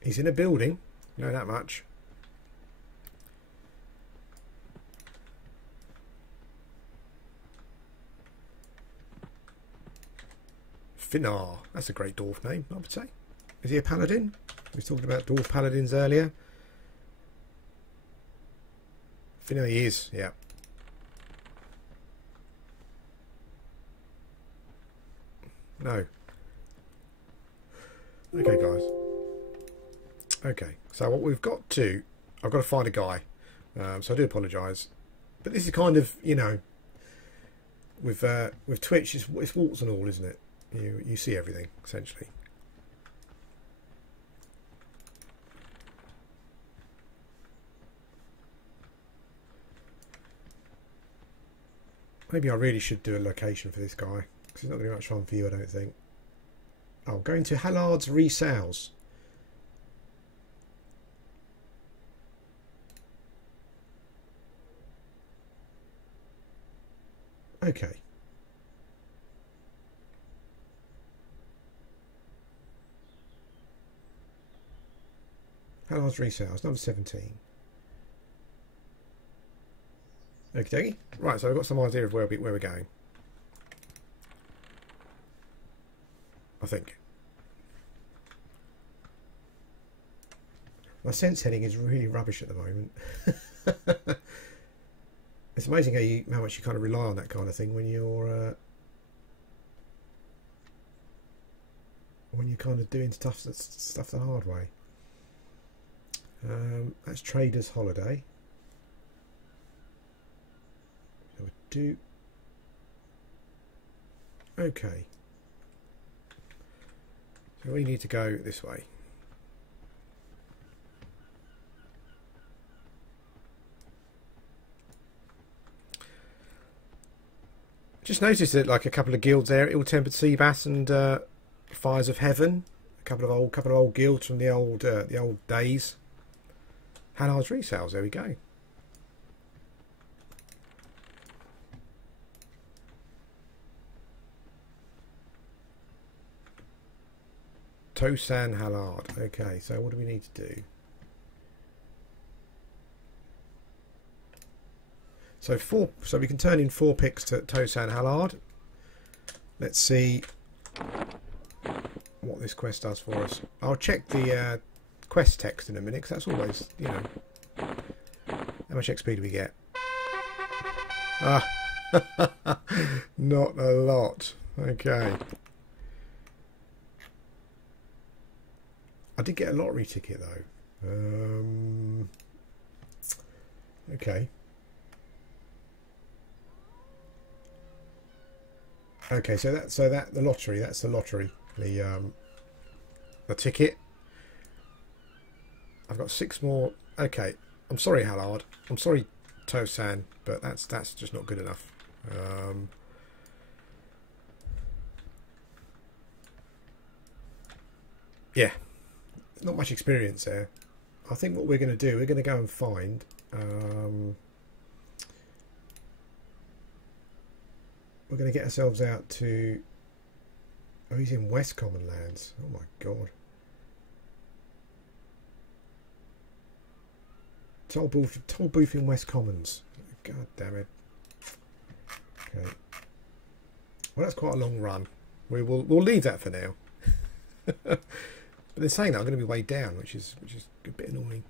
He's in a building, you know that much. Finar, that's a great dwarf name, I would say. Is he a paladin? We were talking about dwarf paladins earlier. Finar, he is, yeah. No. Okay, guys. Okay, so what we've got to... I've got to find a guy. So I do apologise. But this is kind of, you know... With Twitch, it's warts and all, isn't it? You see everything, essentially. Maybe I really should do a location for this guy, because it's not going to be much fun for you, I don't think. Oh, going to Hallard's Resales. Okay. Hallard's Resales, number 17. Okay, right, so I've got some idea of where we're going. I think. My sense heading is really rubbish at the moment. It's amazing how much you kind of rely on that kind of thing when you're kind of doing stuff the hard way. That's Trader's Holiday. So we do. Okay. So we need to go this way. Just noticed that like a couple of guilds there, Ill-Tempered Sea Bass and Fires of Heaven, a couple of old guilds from the old days. Hallard's Resales, there we go. Tosan Hallard. Okay, so what do we need to do? So we can turn in 4 picks to Tosan Hallard. Let's see what this quest does for us. I'll check the quest text in a minute, because that's always, you know, how much XP do we get? Ah, not a lot. Okay. I did get a lottery ticket though. Okay. Okay, so that the lottery. That's the lottery. The ticket. I've got 6 more. Okay. I'm sorry, Hallard. I'm sorry, Tosan, but that's just not good enough. Yeah, not much experience there. I think what we're going to do, we're going to go and find. We're going to get ourselves out to. Oh, he's in West Common Lands. Oh my God. Toll booth in West Commons. God damn it. Okay. Well, that's quite a long run. We'll leave that for now. But they're saying that I'm going to be way down, which is a bit annoying.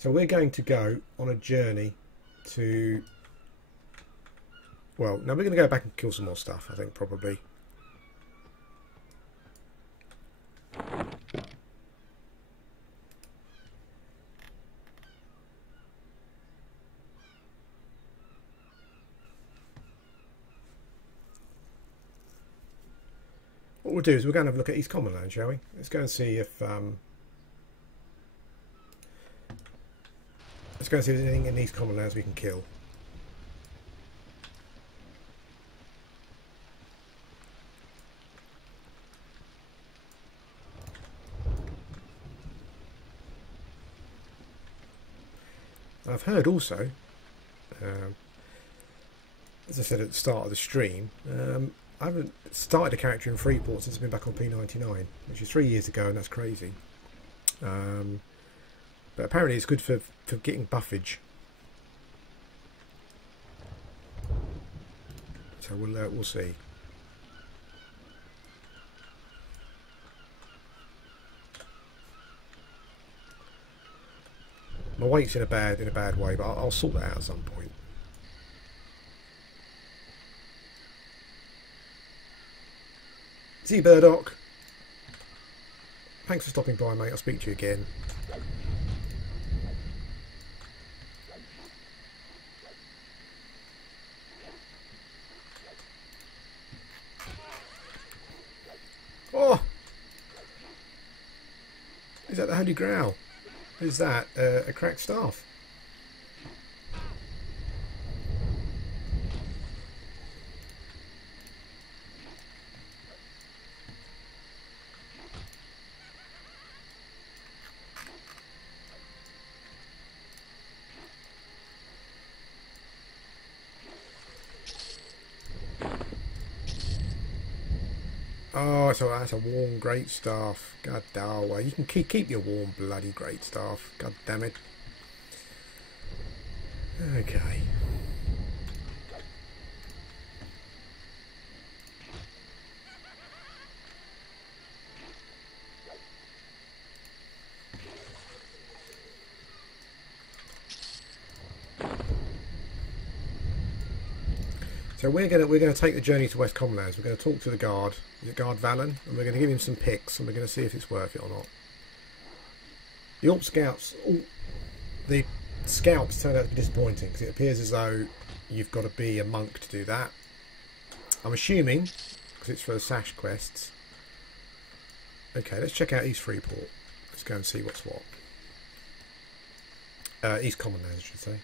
So we're going to go on a journey to. Well, no, we're going to go back and kill some more stuff, I think, probably. What we'll do is we're going to have a look at East Common Land, shall we? Let's go and see if. Let's go and see if there's anything in East Common Lands we can kill. I've heard also, as I said at the start of the stream, I haven't started a character in Freeport since I've been back on P99, which is 3 years ago, and that's crazy. But apparently it's good for getting buffage. So we'll see. My weight's in a bad way, but I'll sort that out at some point. See, Burdock. Thanks for stopping by, mate. I'll speak to you again. Oh! Is that the Holy Grail? Is that a cracked staff? Oh, so that's a warm great staff. God damn it. You can keep your warm bloody great staff. God damn it. Okay. So we're gonna take the journey to West Commonlands. We're going to talk to the guard. Is it Guard Valen? And we're going to give him some picks, and we're going to see if it's worth it or not. The Orc Scouts, the Scouts turned out to be disappointing because it appears as though you've got to be a monk to do that. I'm assuming because it's for the Sash quests. Okay, let's check out East Freeport. Let's go and see what's what. East Commonlands, I should say.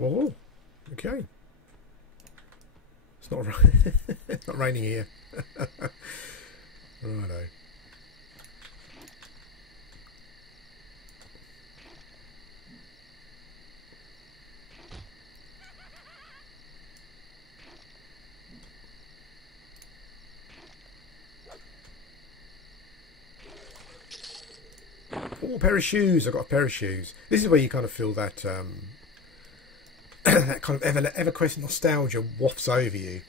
Oh, okay. It's not it's not raining here. Righto. Oh, a pair of shoes. I've got a pair of shoes. This is where you kind of feel that that kind of Everquest nostalgia wafts over you.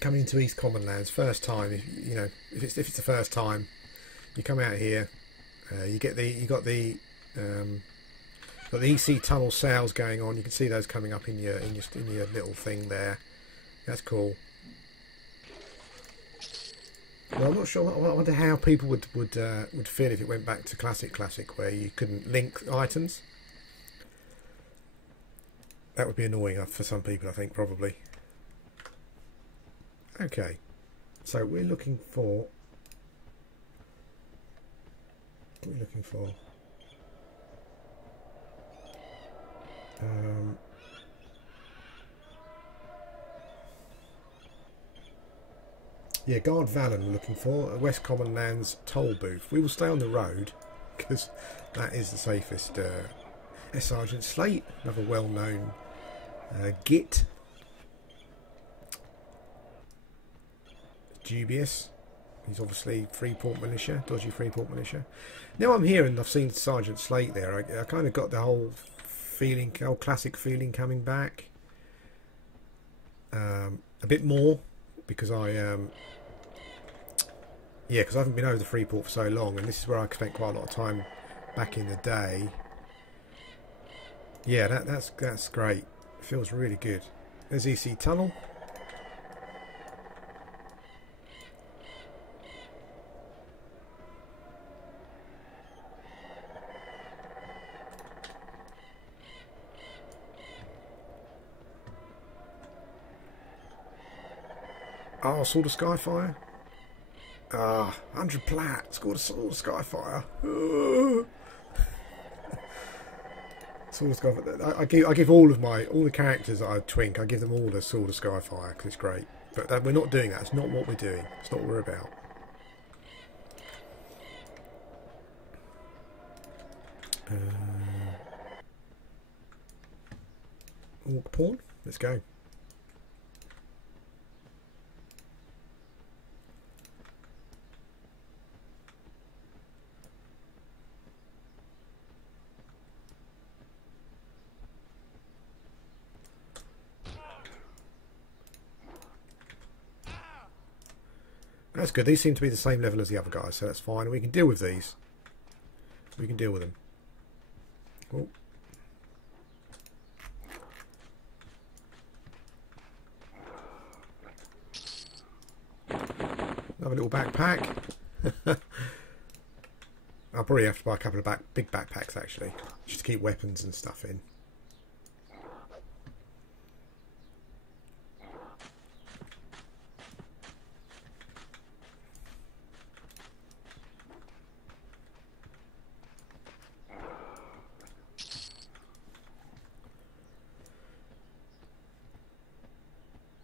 Coming into East Commonlands, first time. If it's the first time, you come out here. You got the EC tunnel sales going on. You can see those coming up in your little thing there. That's cool. Well, I'm not sure. I wonder how people would feel if it went back to classic, where you couldn't link items. That would be annoying for some people, I think, probably. Okay, so we're looking for. What are we looking for? Yeah, Guard Vallon we're looking for. A West Commonlands toll booth. We will stay on the road because that is the safest. Sergeant Slate, another well-known git. Dubious. He's obviously Freeport militia, dodgy Freeport militia. Now I'm here and I've seen Sergeant Slate there. I kind of got the whole feeling, old classic feeling coming back. A bit more because because I haven't been over the Freeport for so long, and this is where I spent quite a lot of time back in the day. Yeah, that's great. It feels really good. There's EC Tunnel. Oh, Sword of Skyfire. 100 plat. Sword of Skyfire. Sword of Skyfire. I give all the characters that I twink. I give them all the Sword of Skyfire because it's great. But we're not doing that. It's not what we're doing. It's not what we're about. Orc pawn. Let's go. That's good. These seem to be the same level as the other guys, so that's fine. We can deal with these. We can deal with them. Oh. Another little backpack. I'll probably have to buy a couple of big backpacks actually, just to keep weapons and stuff in.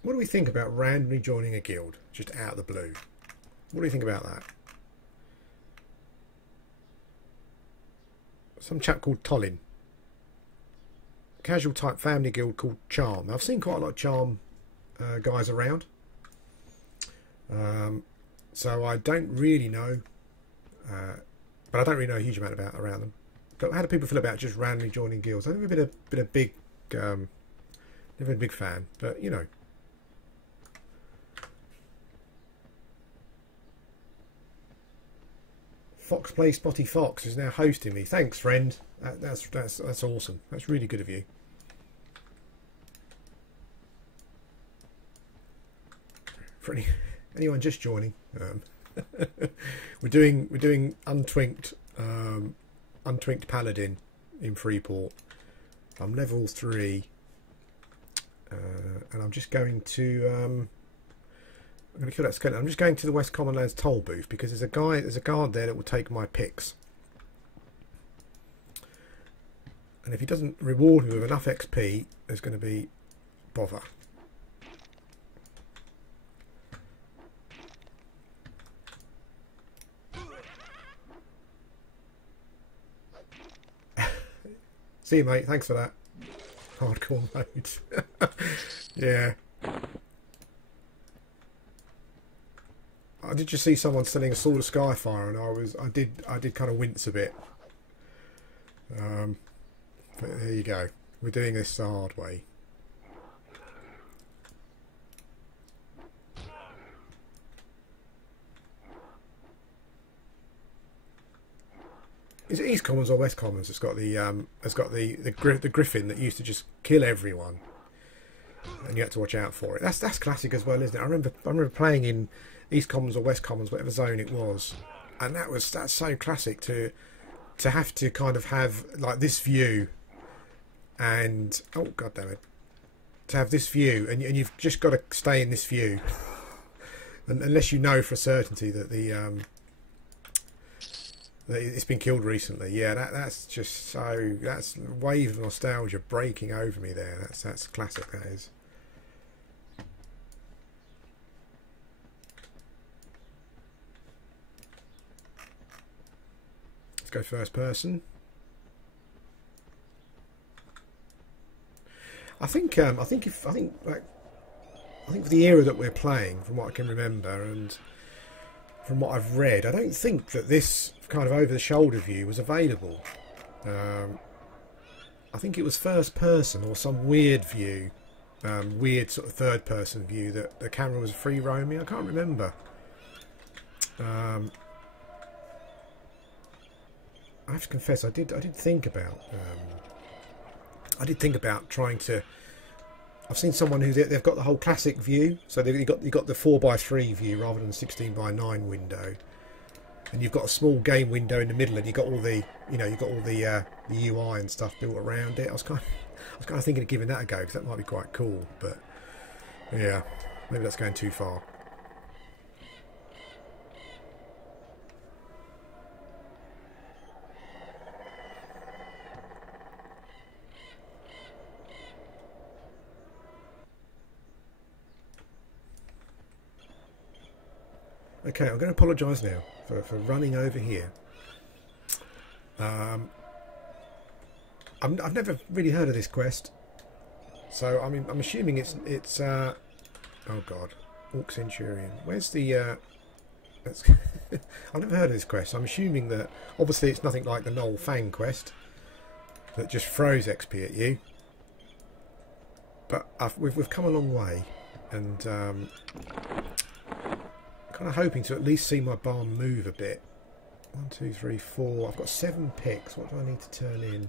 What do we think about randomly joining a guild, just out of the blue? What do you think about that? Some chap called Tolin. Casual type family guild called Charm. I've seen quite a lot of Charm guys around. So I don't really know. But I don't really know a huge amount around them. But how do people feel about just randomly joining guilds? I've never been a big fan, but you know. Fox Play Spotty Fox is now hosting me. Thanks, friend. That's awesome. That's really good of you. For anyone just joining, we're doing untwinked Paladin in Freeport. I'm level 3, and I'm just going to. I'm going to kill that skeleton. I'm just going to the West Commonlands toll booth because there's a guard there that will take my picks. And if he doesn't reward me with enough XP, there's going to be bother. See you, mate. Thanks for that. Hardcore mode. Yeah. I did just see someone selling a Sword of Skyfire, and I did kind of wince a bit. But there you go. We're doing this the hard way. Is it East Commons or West Commons? It's got the griffin that used to just kill everyone, and you had to watch out for it. That's classic as well, isn't it? I remember playing in East Commons or West Commons, whatever zone it was, and that's so classic to have to kind of have like this view, and oh god damn it, to have this view, and you've just got to stay in this view, and unless you know for a certainty that that it's been killed recently. Yeah, that's just so, that's a wave of nostalgia breaking over me there. That's classic, that is. Let's go first person. I think for the era that we're playing, from what I can remember and from what I've read, I don't think that this kind of over-the-shoulder view was available. I think it was first person or some weird view, weird sort of third-person view that the camera was free roaming. I can't remember. I have to confess, I did think about trying to. I've seen someone who they've got the whole classic view, so you've got the 4x3 view rather than the 16:9 window, and you've got a small game window in the middle, and you've got all the the UI and stuff built around it. I was kind of thinking of giving that a go, because that might be quite cool, but yeah, maybe that's going too far. Okay, I'm going to apologise now for running over here. I've never really heard of this quest, so I'm assuming it's oh god, Orc Centurion. Where's the I've never heard of this quest. I'm assuming that obviously it's nothing like the Knoll Fang quest that just throws XP at you, but we've come a long way, and kind of hoping to at least see my barn move a bit. 1, 2, 3, 4. I've got 7 picks. What do I need to turn in?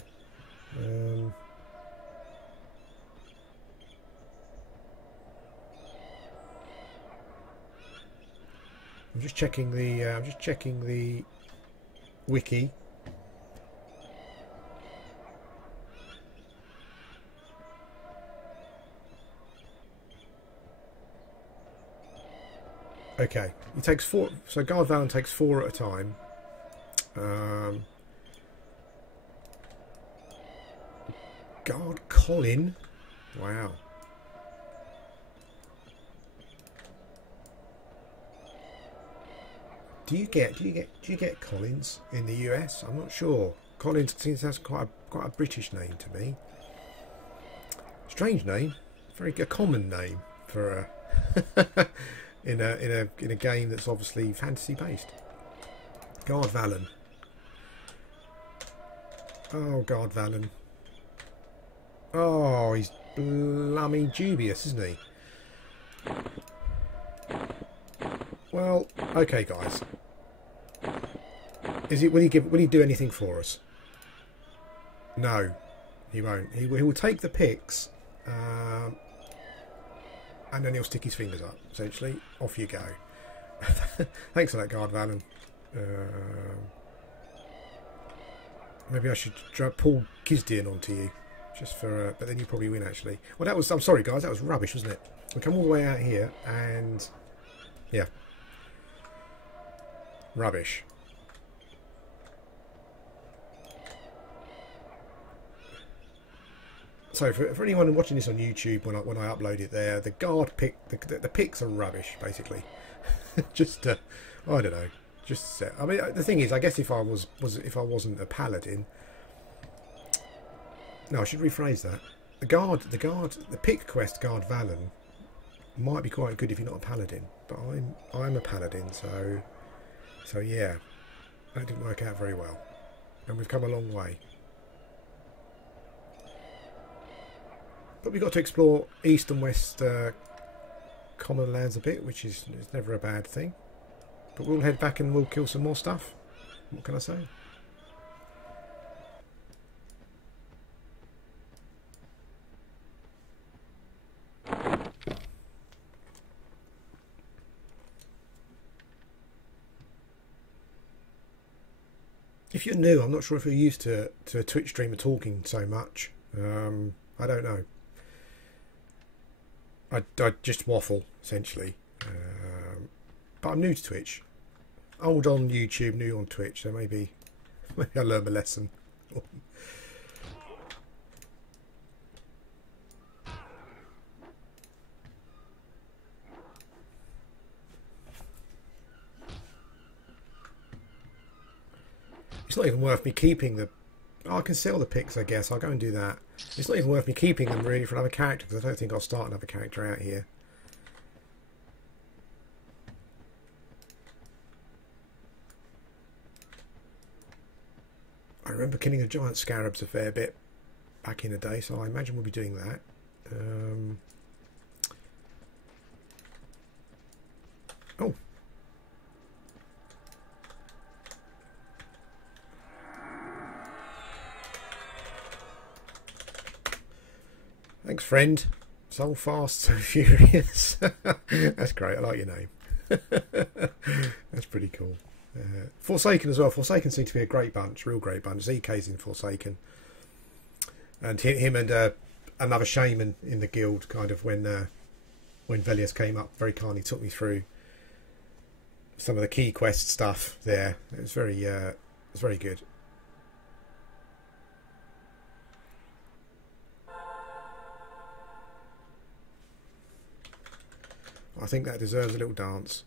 I'm just checking the wiki. Okay, he takes 4. So Guard Valen takes 4 at a time. Guard Colin. Wow. Do you get Collins in the US? I'm not sure. Collins seems to have quite a British name to me. Strange name, a common name for a in a game that's obviously fantasy based. Guard Valen. Oh, Guard Valen. Oh, he's blooming dubious, isn't he? Well, okay, guys. Will he do anything for us? No, he won't. He will take the picks, and then he'll stick his fingers up. Essentially, off you go. Thanks for that, Guard Valen. Maybe I should pull Kizdian onto you, just for. But then you probably win, actually. Well, that was. I'm sorry, guys. That was rubbish, wasn't it? We come all the way out here, and yeah, rubbish. So for anyone watching this on YouTube, when I upload it there, the guard pick, the picks are rubbish, basically. Just I don't know. Just I mean, the thing is, I guess if I wasn't a paladin, No, I should rephrase that. The pick quest guard Valen might be quite good if you're not a paladin, but I'm a paladin, so yeah, that didn't work out very well, and we've come a long way. But we've got to explore east and west common lands a bit, which is never a bad thing. But we'll head back and we'll kill some more stuff. What can I say? If you're new, I'm not sure if you're used to a Twitch streamer talking so much. I don't know. I just waffle, essentially. But I'm new to Twitch. Old on YouTube, new on Twitch, so maybe I learn a lesson. It's not even worth me keeping the... Oh, I can sell the picks, I guess. I'll go and do that. It's not even worth me keeping them, really, for another character, because I don't think I'll start another character out here. I remember killing the giant scarabs a fair bit back in the day, so I imagine we'll be doing that. Oh. Thanks, friend. So fast, so furious. That's great. I like your name. That's pretty cool. Forsaken as well. Forsaken seem to be a great bunch, real great bunch. ZK's in Forsaken, and him and another shaman in the guild. Kind of when Velius came up, very kindly took me through some of the key quest stuff there. It was very good. I think that deserves a little dance.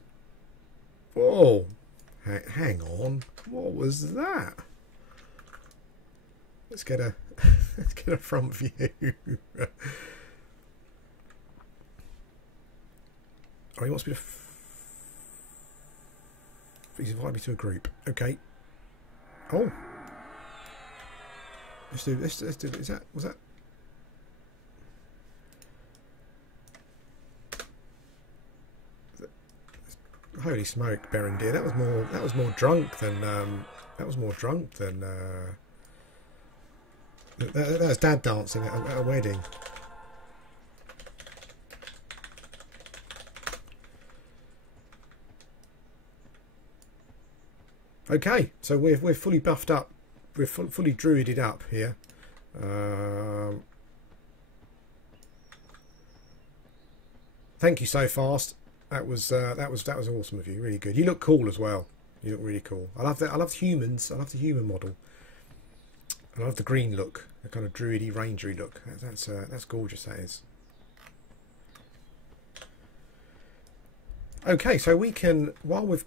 Whoa! Hang on. What was that? Let's get a front view. Oh, he wants me to. He's invited me to a group. Okay. Oh. Let's do. Was that? Holy smoke, Berendir! That was more drunk than that was dad dancing at a wedding. Okay, so we're fully buffed up. We're fully druided up here. Thank you so fast. That was awesome of you. Really good. You look cool as well. You look really cool. I love that. I love humans. I love the human model. I love the green look, the kind of druidy, rangery look. That's gorgeous. That is. Okay, so we can while we're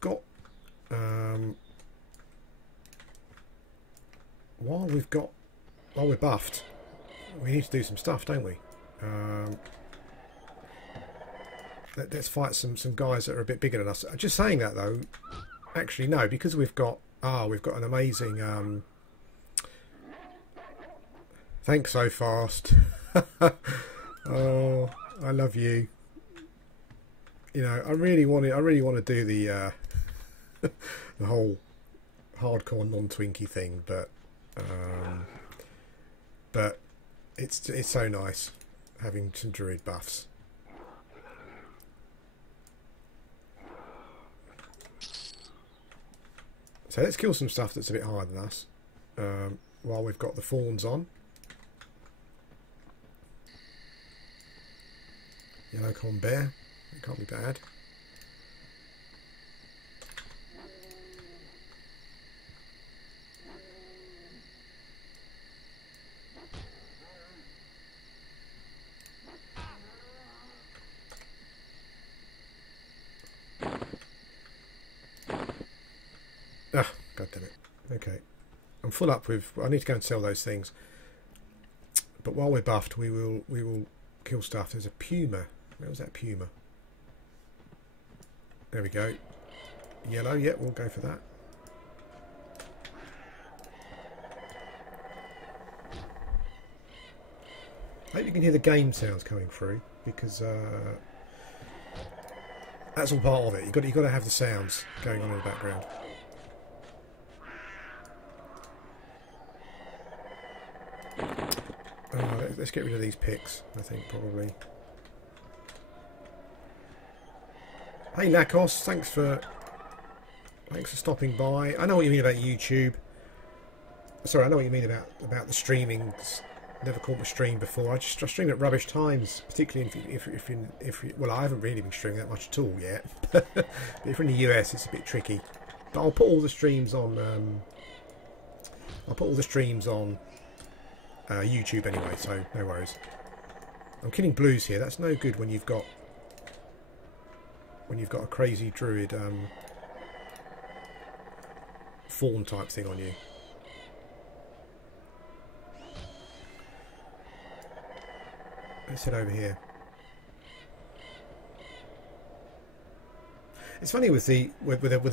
buffed, we need to do some stuff, don't we? Let's fight some guys that are a bit bigger than us. Just saying that though, actually no, because we've got an amazing. Thanks so fast. Oh, I love you. You know, I really want to do the the whole hardcore non-Twinkie thing, but it's so nice having some druid buffs. So let's kill some stuff that's a bit higher than us while we've got the fawns on. Yellow corn bear, it can't be bad. Ah, god damn it. Okay. I'm full up with... I need to go and sell those things. But while we're buffed, we will kill stuff. There's a puma. Where was that puma? There we go. Yellow. Yeah, we'll go for that. I hope you can hear the game sounds coming through, because that's all part of it. You've got to have the sounds going on in the background. Let's get rid of these picks, I think, probably. Hey Lakos, thanks for stopping by. I know what you mean about YouTube. Sorry, I know what you mean about the streaming. Never caught my stream before. I stream at rubbish times, particularly if well, I haven't really been streaming that much at all yet. But if you're in the US, it's a bit tricky. But I'll put all the streams on. YouTube anyway, so no worries. I'm killing blues here. That's no good when you've got a crazy druid fawn type thing on you. Let's head over here. It's funny with the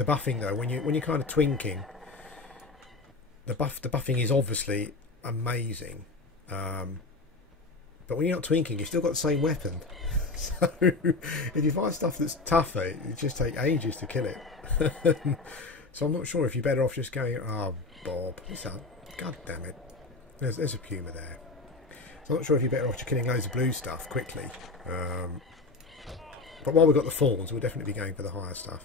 buffing though. When you're kind of twinking, the buffing is obviously amazing, but when you're not twinking, you've still got the same weapon. So if you find stuff that's tougher, it just takes ages to kill it. So I'm not sure if you're better off just going, oh Bob, god damn it, there's a puma there. So I'm not sure if you're better off just killing loads of blue stuff quickly. But while we've got the fawns, we'll definitely be going for the higher stuff.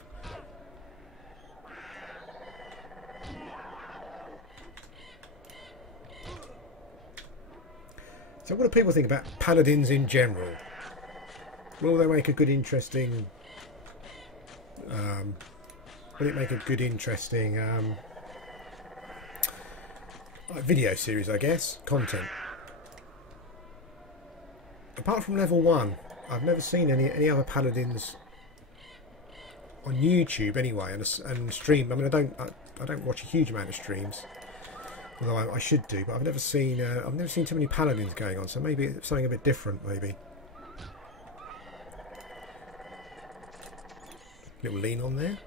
So what do people think about paladins in general? Will they make a good, interesting... will it make a good, interesting video series, I guess? Content. Apart from level 1, I've never seen any other paladins on YouTube anyway, and stream. I mean, I don't watch a huge amount of streams, although I should do. But I've never seen too many paladins going on. So maybe it's something a bit different. Maybe little lean on there.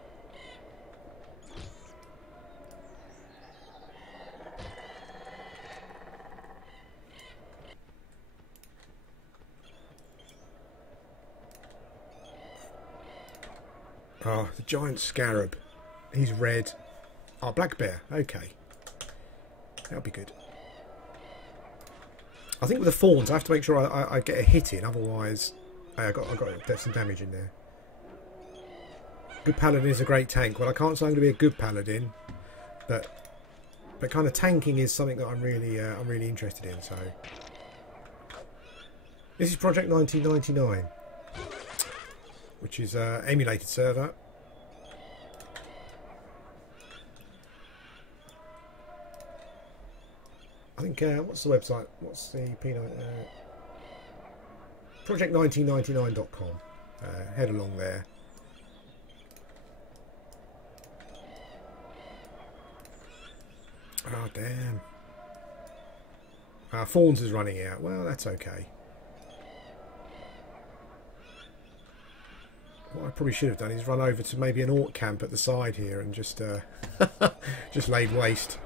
Oh, the giant scarab. He's red. Oh, black bear. Okay. That'll be good. I think with the fawns, I have to make sure I get a hit in. Otherwise, I got some damage in there. Good paladin is a great tank. Well, I can't say I'm going to be a good paladin, but kind of tanking is something that I'm really interested in. So this is Project 1999. Which is emulated server. I think what's the website? What's the P9? Project1999.com. Head along there. Oh damn! Fawns is running out. Well, that's okay. What I probably should have done is run over to maybe an orc camp at the side here and just just laid waste.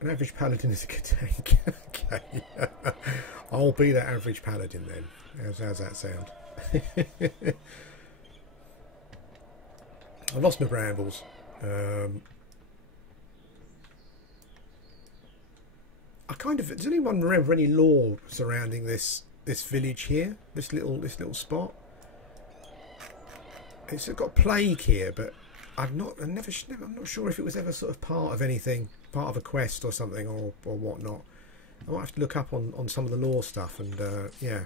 An average paladin is a good tank. Okay, I'll be that average paladin then. How's that sound? I've lost my brambles. I kind of. Does anyone remember any lore surrounding this village here? This little spot. It's got plague here, but I'm not sure if it was ever sort of part of anything, part of a quest or something, or whatnot. I might have to look up on some of the lore stuff, and yeah.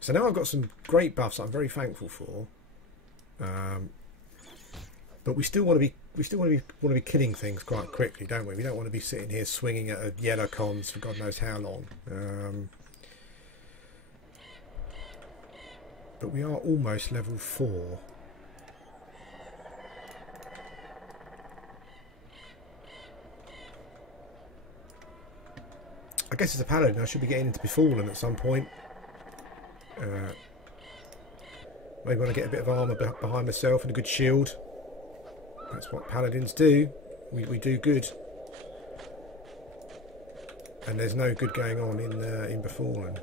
So now I've got some great buffs that I'm very thankful for, but we still want to be killing things quite quickly, don't we? We don't want to be sitting here swinging at a yellow cons for God knows how long. but we are almost level 4. I guess as a paladin I should be getting into Befallen at some point. Maybe when I get a bit of armour behind myself and a good shield. That's what paladins do. We do good. And there's no good going on in Befallen.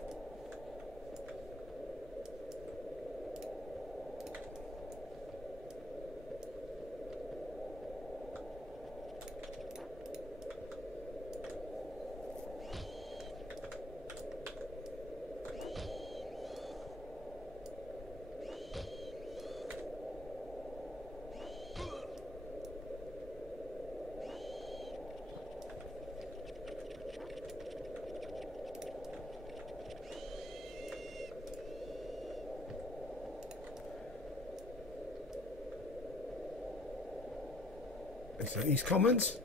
So these comments,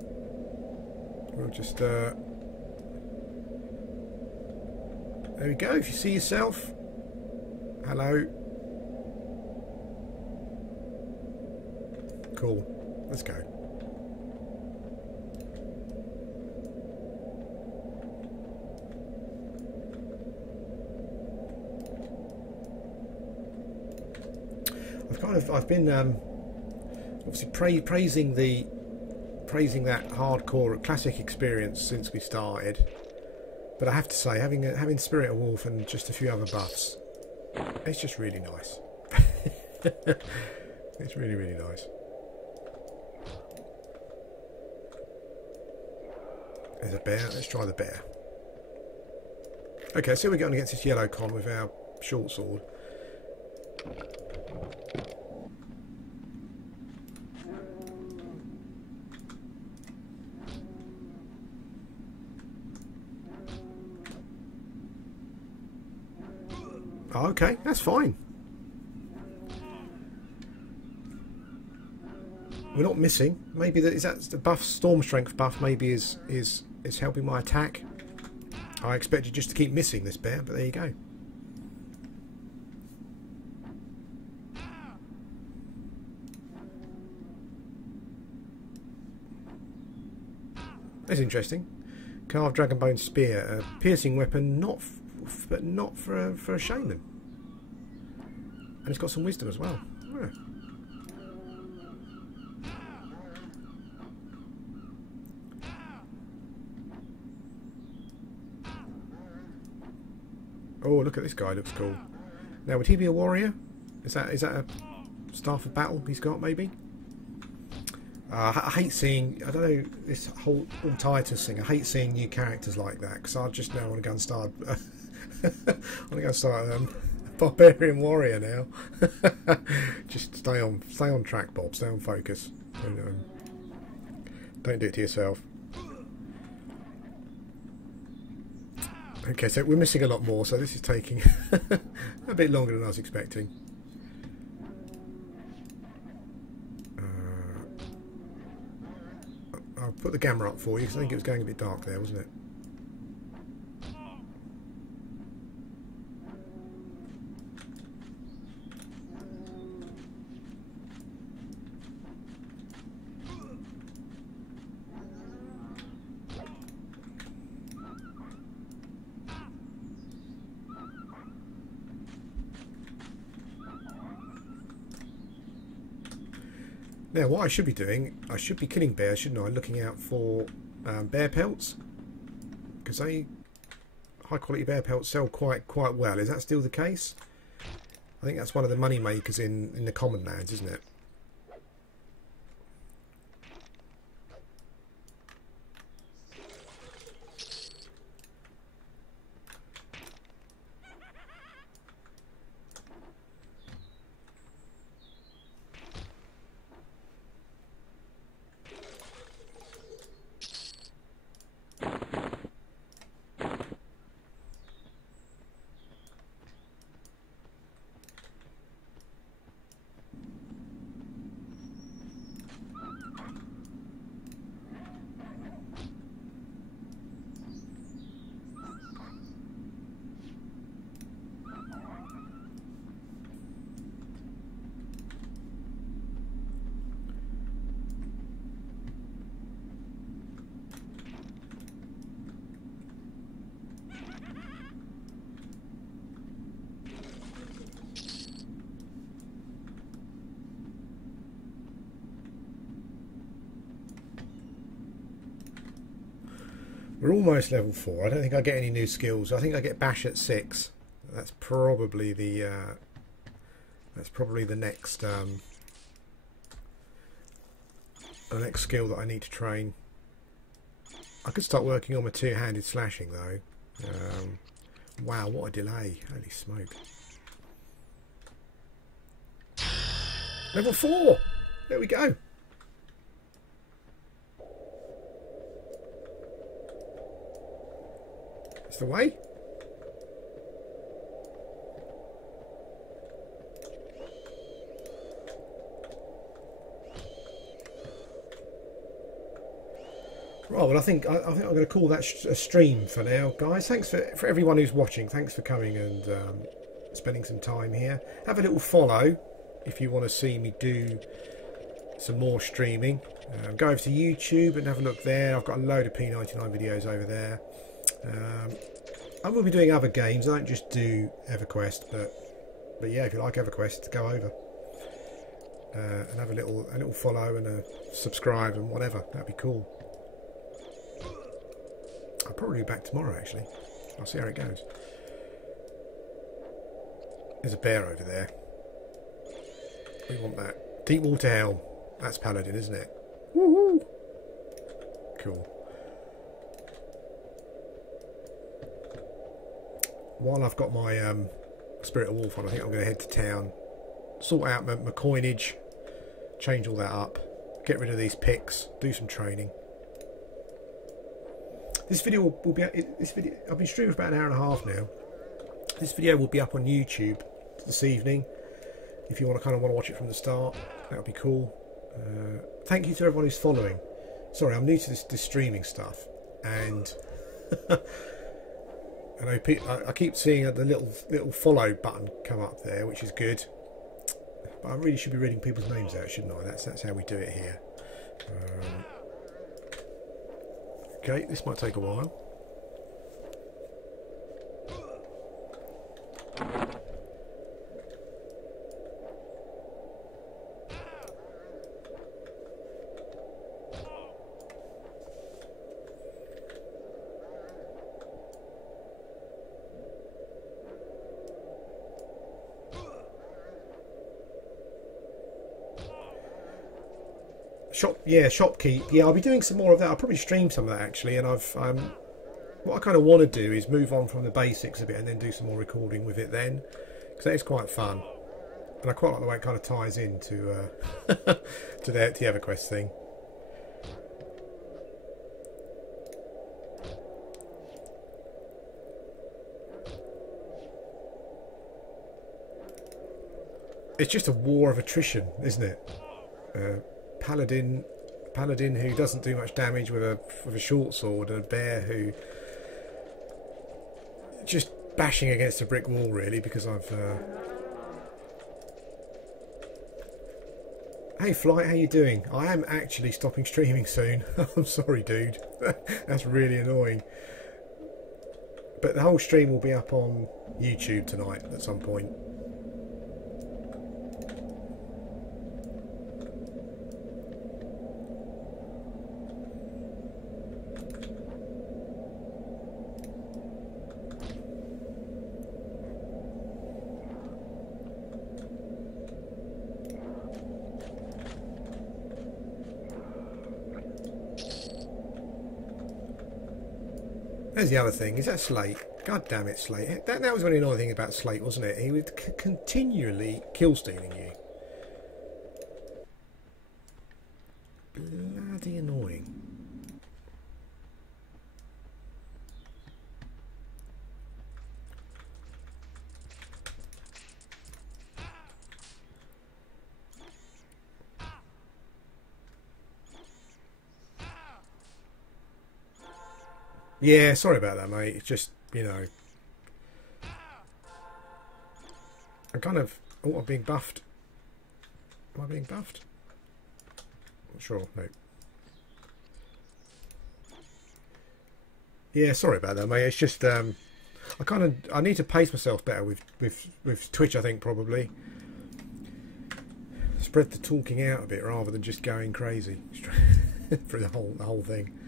we'll just there we go. If you see yourself, hello, cool, let's go. I've been obviously praising that hardcore classic experience since we started, but I have to say, having Spirit of Wolf and just a few other buffs, it's just really nice. It's really, really nice. There's a bear. Let's try the bear. Okay, so we're going against this yellow con with our short sword. Oh, okay, that's fine. We're not missing. Maybe is that the buff, storm strength buff? Maybe is helping my attack. I expected just to keep missing this bear, but there you go. That's interesting. Carved dragonbone spear, a piercing weapon, but not for a shaman. And it's got some wisdom as well. Yeah. Oh, look at this guy, looks cool. Now, would he be a warrior? Is that a staff of battle he's got, maybe? I hate seeing, I don't know, this whole Titus thing. I hate seeing new characters like that, because I just now want to go and start barbarian warrior now. Just stay on track, Bob. Stay on focus. Don't do it to yourself. Okay, so we're missing a lot more, so this is taking a bit longer than I was expecting. I'll put the gamma up for you, because I think it was going a bit dark there, wasn't it? Now, what I should be doing, I should be killing bears, shouldn't I? Looking out for bear pelts, because high quality bear pelts sell quite well. Is that still the case? I think that's one of the money makers in the common lands, isn't it? We're almost level 4. I don't think I get any new skills. I think I get bash at 6. That's probably the next the next skill that I need to train. I could start working on my two-handed slashing though. Wow, what a delay! Holy smoke! Level 4. There we go. That's the way. Right, well, I think I'm going to call that a stream for now, guys. Thanks for everyone who's watching. Thanks for coming and spending some time here. Have a little follow if you want to see me do some more streaming. Go over to YouTube and have a look there. I've got a load of P99 videos over there. I will be doing other games. I don't just do Everquest, but yeah, if you like Everquest, go over and have a little follow and a subscribe and whatever. That'd be cool. I'll probably be back tomorrow actually. I'll see how it goes. There's a bear over there. We want that. Deep Water Helm. That's Paladin, isn't it? Woohoo! Cool. While I've got my Spirit of Wolf on, I think I'm going to head to town, sort out my coinage, change all that up, get rid of these picks, do some training. This video will be. I've been streaming for about an hour and a half now. This video will be up on YouTube this evening. If you want to watch it from the start, that would be cool. Thank you to everyone who's following. Sorry, I'm new to this streaming stuff, and I keep seeing the little follow button come up there, which is good. But I really should be reading people's names out, shouldn't I? That's how we do it here. Okay, this might take a while. Shopkeep. Yeah, I'll be doing some more of that. I'll probably stream some of that actually, and what I kind of want to do is move on from the basics a bit and then do some more recording with it then, because that is quite fun, and I quite like the way it kind of ties into to the Everquest thing. It's just a war of attrition, isn't it? Paladin who doesn't do much damage with a short sword, and a bear who just bashing against a brick wall really because I've Hey Flight, how you doing? I am actually stopping streaming soon. I'm sorry dude. That's really annoying. But the whole stream will be up on YouTube tonight at some point. There's the other thing, is that Slate? God damn it, Slate. That was the only annoying thing about Slate, wasn't it? He would continually kill stealing you. Bloody annoying. Yeah, sorry about that, mate. It's just, you know, I'm kind of... Oh, I'm being buffed. Am I being buffed? Not sure, no. Yeah, sorry about that, mate. It's just, I need to pace myself better with Twitch, I think, probably. Spread the talking out a bit rather than just going crazy for the whole thing.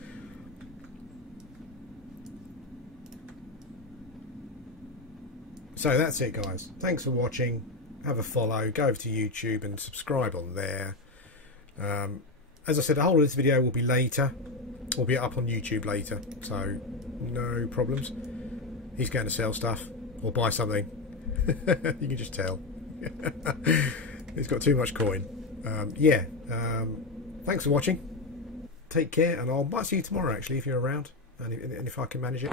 So that's it, guys. Thanks for watching. Have a follow. Go over to YouTube and subscribe on there. As I said, the whole of this video will be later. Will be up on YouTube later. So no problems. He's going to sell stuff or buy something. You can just tell. He's got too much coin. Thanks for watching. Take care, and I might see you tomorrow actually if you're around, and if I can manage it.